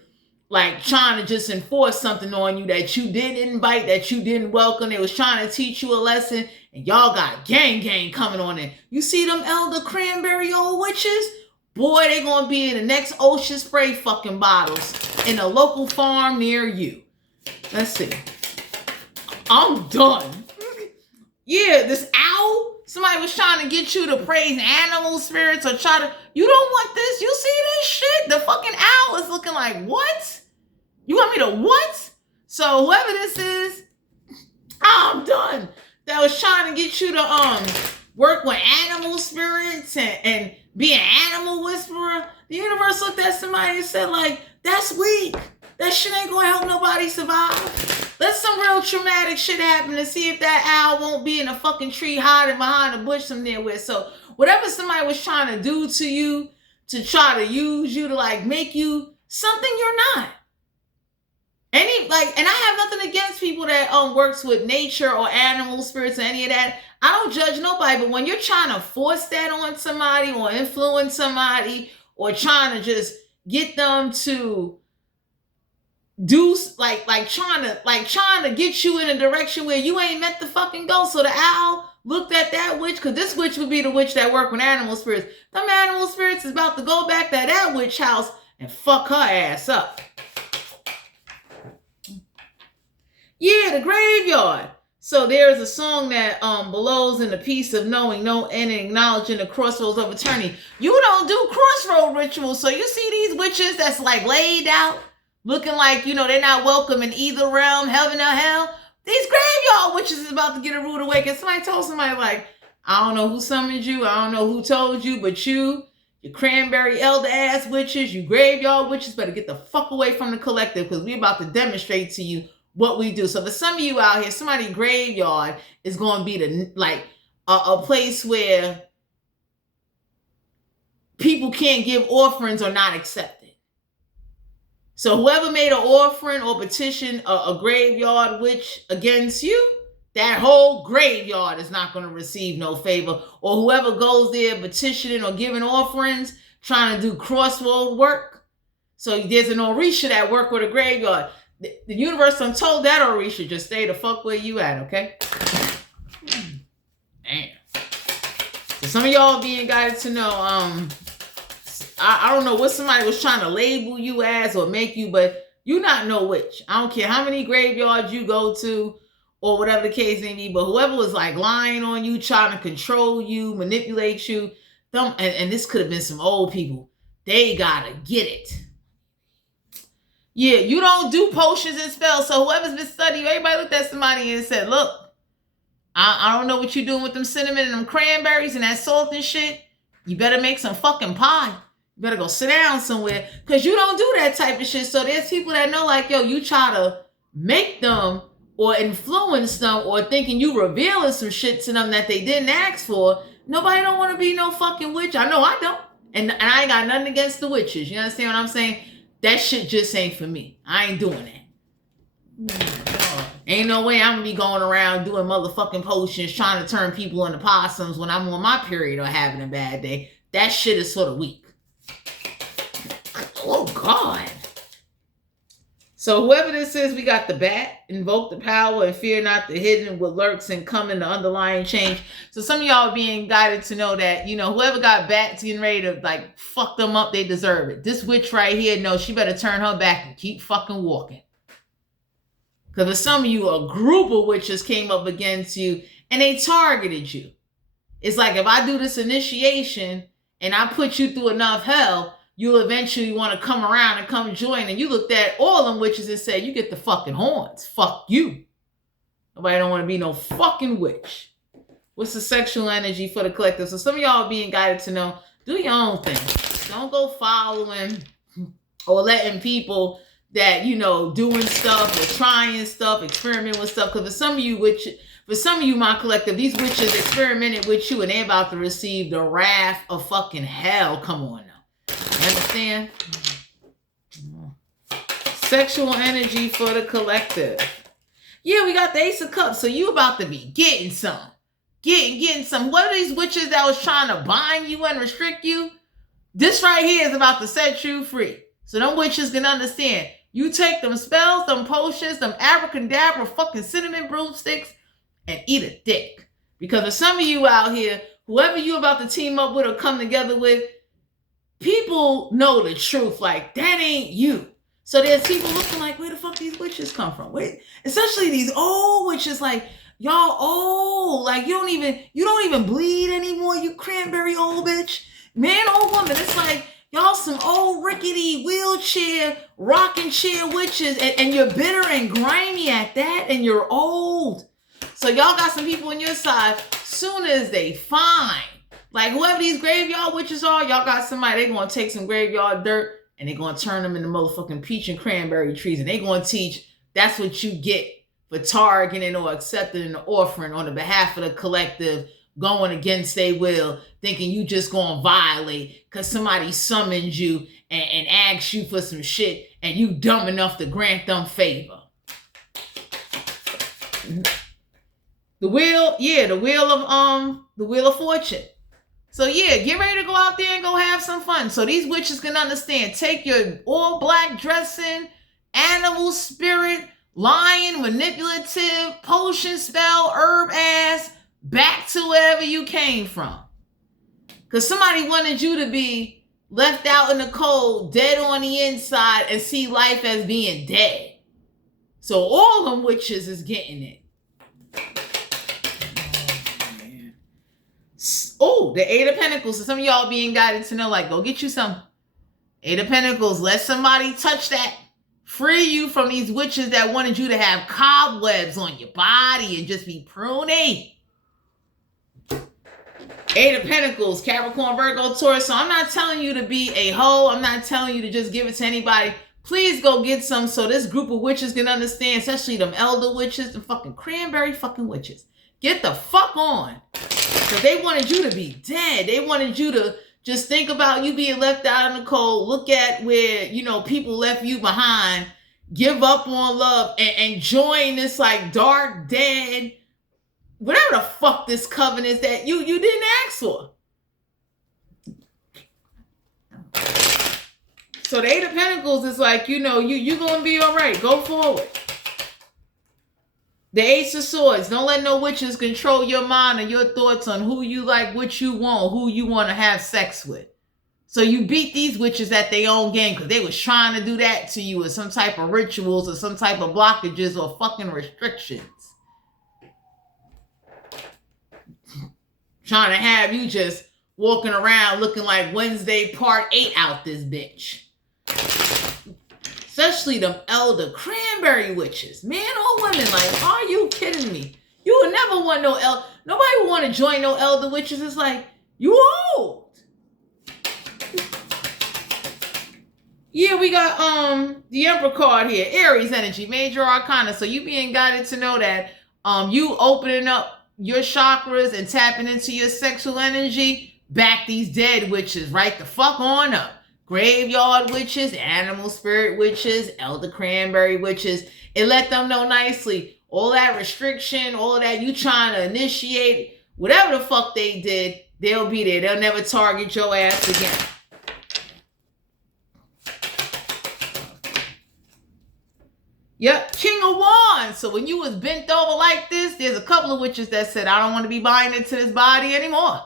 Like trying to just enforce something on you that you didn't invite, that you didn't welcome. They was trying to teach you a lesson and y'all got gang coming on it. You see them elder cranberry old witches? Boy, they gonna be in the next ocean spray fucking bottles in a local farm near you. Let's see. I'm done. Yeah, this owl, somebody was trying to get you to praise animal spirits or try to, you don't want this. You see this shit? The fucking owl is looking like, what? You want me to what? So whoever this is, I'm done. That was trying to get you to work with animal spirits and be an animal whisperer. The universe looked at somebody and said like, that's weak. That shit ain't gonna help nobody survive. Let some real traumatic shit happen to see if that owl won't be in a fucking tree hiding behind a bush somewhere with. So whatever somebody was trying to do to you to try to use you to like make you something you're not. And I have nothing against people that works with nature or animal spirits or any of that. I don't judge nobody, but when you're trying to force that on somebody or influence somebody or trying to just get them to do trying to get you in a direction where you ain't meant to fucking go. So the owl looked at that witch, because this witch would be the witch that work with animal spirits. Them animal spirits is about to go back to that witch house and fuck her ass up. Yeah, the graveyard. So there's a song that bellows in the peace of knowing, no end, and acknowledging the crossroads of eternity. You don't do crossroad rituals. So you see these witches that's like laid out, looking like, they're not welcome in either realm, heaven or hell. These graveyard witches is about to get a rude awakening. Somebody told somebody like, I don't know who summoned you. I don't know who told you, but you cranberry elder ass witches, you graveyard witches better get the fuck away from the collective, because we're about to demonstrate to you what we do. So for some of you out here, somebody graveyard is going to be a place where people can't give offerings or not accepted. So whoever made an offering or petition a graveyard witch against you, that whole graveyard is not going to receive no favor. Or whoever goes there petitioning or giving offerings, trying to do crossroad work. So there's an Orisha that work with a graveyard. The universe done told that Orisha, just stay the fuck where you at, okay? Damn. So some of y'all being guided to know, I don't know what somebody was trying to label you as or make you, but you not no witch. I don't care how many graveyards you go to or whatever the case may be, but whoever was like lying on you, trying to control you, manipulate you, and this could have been some old people. They gotta get it. Yeah, you don't do potions and spells. So whoever's been studying, everybody looked at somebody and said, look, I don't know what you're doing with them cinnamon and them cranberries and that salt and shit. You better make some fucking pie. You better go sit down somewhere. Because you don't do that type of shit. So there's people that know, like, yo, you try to make them or influence them or thinking you revealing some shit to them that they didn't ask for. Nobody don't want to be no fucking witch. I know I don't. And I ain't got nothing against the witches. You understand what I'm saying? That shit just ain't for me. I ain't doing that. Ain't no way I'm gonna be going around doing motherfucking potions trying to turn people into possums when I'm on my period or having a bad day. That shit is sort of weak. Oh, God. So whoever this is, we got the bat. Invoke the power and fear not the hidden what lurks and come in the underlying change. So some of y'all are being guided to know that, you know, whoever got bats getting ready to, like, fuck them up, they deserve it. This witch right here, no, she better turn her back and keep fucking walking. Because for some of you, a group of witches came up against you and they targeted you. It's like, if I do this initiation and I put you through enough hell, you'll eventually want to come around and come join. And you looked at all them witches and said, you get the fucking horns. Fuck you. Nobody don't want to be no fucking witch. What's the sexual energy for the collective? So some of y'all are being guided to know, do your own thing. Don't go following or letting people that, you know, doing stuff or trying stuff, experimenting with stuff. Because for some of you, my collective, these witches experimented with you and they're about to receive the wrath of fucking hell. Come on now. You understand? Sexual energy for the collective. Yeah, we got the Ace of Cups. So you about to be getting some. Getting some. What are these witches that was trying to bind you and restrict you? This right here is about to set you free. So them witches can understand. You take them spells, them potions, them abracadabra fucking cinnamon broomsticks, and eat a dick. Because for some of you out here, whoever you about to team up with or come together with, people know the truth. Like, that ain't you. So there's people looking like, where the fuck these witches come from? Wait, especially these old witches, like, y'all old. Like, you don't even bleed anymore, you cranberry old bitch. Man, old woman, it's like, y'all some old rickety wheelchair, rocking chair witches, and you're bitter and grimy at that, and you're old. So y'all got some people on your side, soon as they find, like whoever these graveyard witches are, y'all got somebody, they gonna take some graveyard dirt, and they gonna turn them into motherfucking peach and cranberry trees, and they gonna teach, that's what you get for targeting or accepting an offering on the behalf of the collective, going against their will, thinking you just gonna violate because somebody summoned you and asked you for some shit and you dumb enough to grant them favor. The wheel of fortune. So yeah, get ready to go out there and go have some fun. So these witches can understand. Take your all black dressing, animal spirit, lion, manipulative, potion spell, herb ass, back to wherever you came from. Because somebody wanted you to be left out in the cold, dead on the inside, and see life as being dead. So all them witches is getting it. Oh, the Eight of Pentacles. So some of y'all being guided to know, like, go get you some. Eight of Pentacles. Let somebody touch that. Free you from these witches that wanted you to have cobwebs on your body and just be pruny. Eight of Pentacles, Capricorn, Virgo, Taurus. So I'm not telling you to be a hoe. I'm not telling you to just give it to anybody. Please go get some so this group of witches can understand, especially them elder witches, the fucking cranberry fucking witches. Get the fuck on. Because they wanted you to be dead. They wanted you to just think about you being left out in the cold. Look at where, you know, people left you behind. Give up on love and join this like dark, dead, whatever the fuck this covenant is that you didn't ask for. So the Eight of Pentacles is like, you know, you're going to be all right. Go forward. The Ace of Swords. Don't let no witches control your mind or your thoughts on who you like, what you want, who you want to have sex with. So you beat these witches at their own game because they was trying to do that to you with some type of rituals or some type of blockages or fucking restrictions. Trying to have you just walking around looking like Wednesday part 8 out this bitch. Especially them elder cranberry witches. Man or women, like, are you kidding me? You would never want no elder. Nobody would want to join no elder witches. It's like, you old. Yeah, we got the Emperor card here. Aries energy, major arcana. So you being guided to know that you opening up your chakras and tapping into your sexual energy, back these dead witches right the fuck on up. Graveyard witches, animal spirit witches, elder cranberry witches. It let them know nicely, all that restriction, all of that you trying to initiate, whatever the fuck they did, they'll be there. They'll never target your ass again. Yep, King of Wands. So when you was bent over like this, there's a couple of witches that said, I don't want to be buying into this body anymore.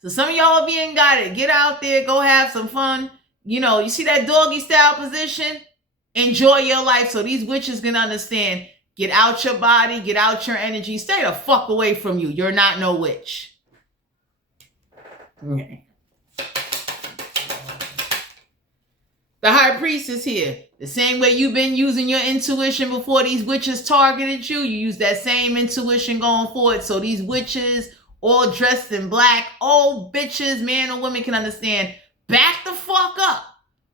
So some of y'all are being guided. Get out there, go have some fun. You know, you see that doggy style position? Enjoy your life so these witches can understand. Get out your body, get out your energy. Stay the fuck away from you. You're not no witch. Okay. The High Priestess here. The same way you've been using your intuition before these witches targeted you, you use that same intuition going forward. So these witches, all dressed in black, old bitches, man or women can understand. Back the fuck up.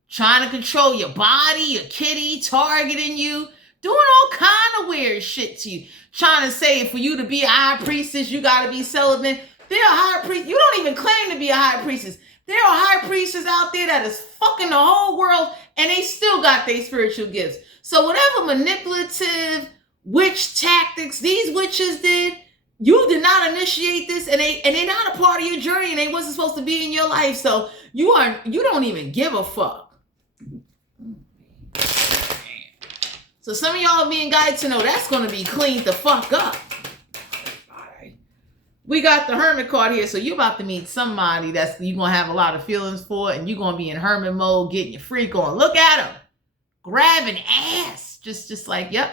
Trying to control your body, your kitty, targeting you. Doing all kind of weird shit to you. Trying to say for you to be a high priestess, you got to be celibate. They're a high priest. You don't even claim to be a high priestess. There are high priestesses out there that is fucking the whole world and they still got their spiritual gifts. So whatever manipulative witch tactics these witches did, you did not initiate this and they're not a part of your journey and they wasn't supposed to be in your life. So you don't even give a fuck. So some of y'all are being guided to know that's going to be cleaned the fuck up. We got the Hermit card here. So you're about to meet somebody that's you're going to have a lot of feelings for and you're going to be in hermit mode, getting your freak on. Look at him. Grabbing ass. Just like, yep.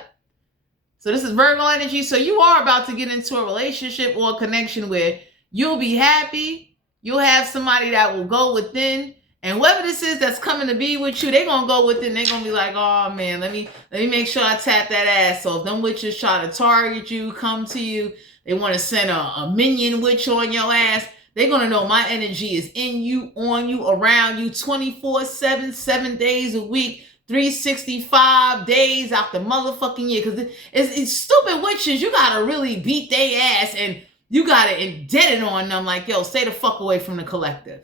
So this is Virgo energy. So you are about to get into a relationship or a connection where you'll be happy. You'll have somebody that will go within. And whoever this is that's coming to be with you, they're going to go within. They're going to be like, oh, man, let me make sure I tap that ass. So if them witches try to target you, come to you, they want to send a minion witch on your ass, they're going to know my energy is in you, on you, around you, 24/7, 7 days a week, 365 days out the motherfucking year. Because it's stupid witches. You got to really beat their ass and you got to indent it on them like, yo, stay the fuck away from the collective.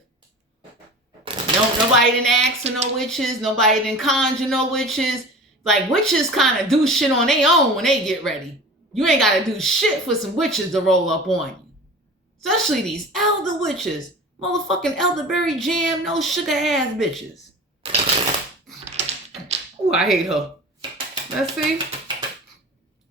No, nobody didn't ask for no witches. Nobody didn't conjure no witches. Like, witches kind of do shit on their own when they get ready. You ain't got to do shit for some witches to roll up on you. Especially these elder witches. Motherfucking elderberry jam, no sugar ass bitches. Ooh, I hate her. Let's see.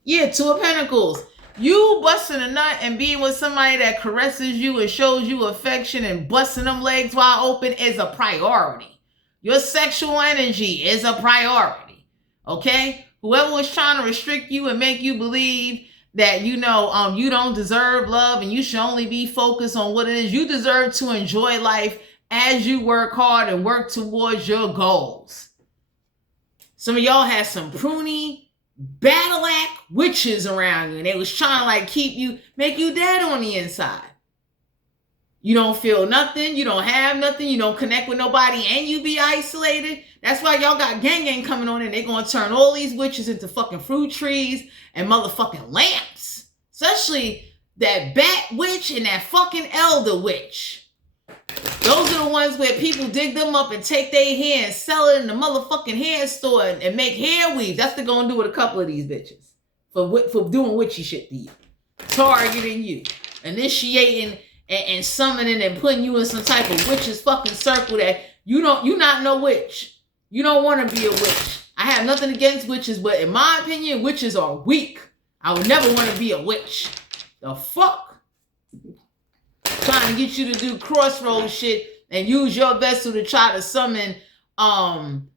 Yeah, Two of Pentacles. You busting a nut and being with somebody that caresses you and shows you affection and busting them legs wide open is a priority. Your sexual energy is a priority. Okay? Whoever was trying to restrict you and make you believe that, you don't deserve love and you should only be focused on what it is. You deserve to enjoy life as you work hard and work towards your goals. Some of y'all had some pruny, battle-act witches around you and they was trying to make you dead on the inside. You don't feel nothing. You don't have nothing. You don't connect with nobody and you be isolated. That's why y'all got gang coming on and they going to turn all these witches into fucking fruit trees and motherfucking lamps. Especially that bat witch and that fucking elder witch. Those are the ones where people dig them up and take their hair and sell it in the motherfucking hair store and make hair weaves. That's what they're going to do with a couple of these bitches. For doing witchy shit to you. Targeting you. Initiating and summoning and putting you in some type of witch's fucking circle that you're not no witch. You don't want to be a witch. I have nothing against witches, but in my opinion, witches are weak. I would never want to be a witch. The fuck? Trying to get you to do crossroads shit and use your vessel to try to summon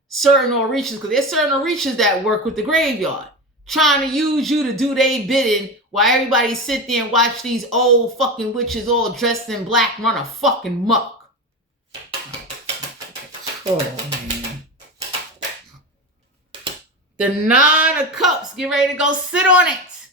certain Orishas, because there's certain Orishas that work with the graveyard. Trying to use you to do their bidding while everybody sit there and watch these old fucking witches all dressed in black run a fucking muck. Oh, man. The Nine of Cups. Get ready to go sit on it.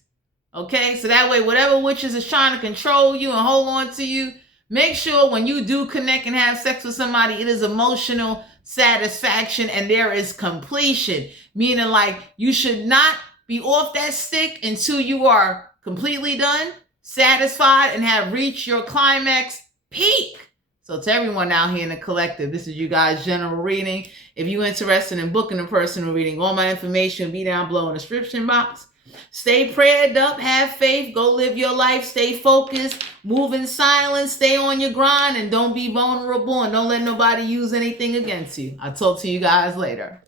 Okay, so that way, whatever witches is trying to control you and hold on to you, make sure when you do connect and have sex with somebody, it is emotional satisfaction and there is completion. Meaning, like, you should not be off that stick until you are completely done, satisfied, and have reached your climax peak. So to everyone out here in the collective, this is you guys' general reading. If you're interested in booking a personal reading, all my information will be down below in the description box. Stay prayed up, have faith, go live your life, stay focused, move in silence, stay on your grind, and don't be vulnerable, and don't let nobody use anything against you. I'll talk to you guys later.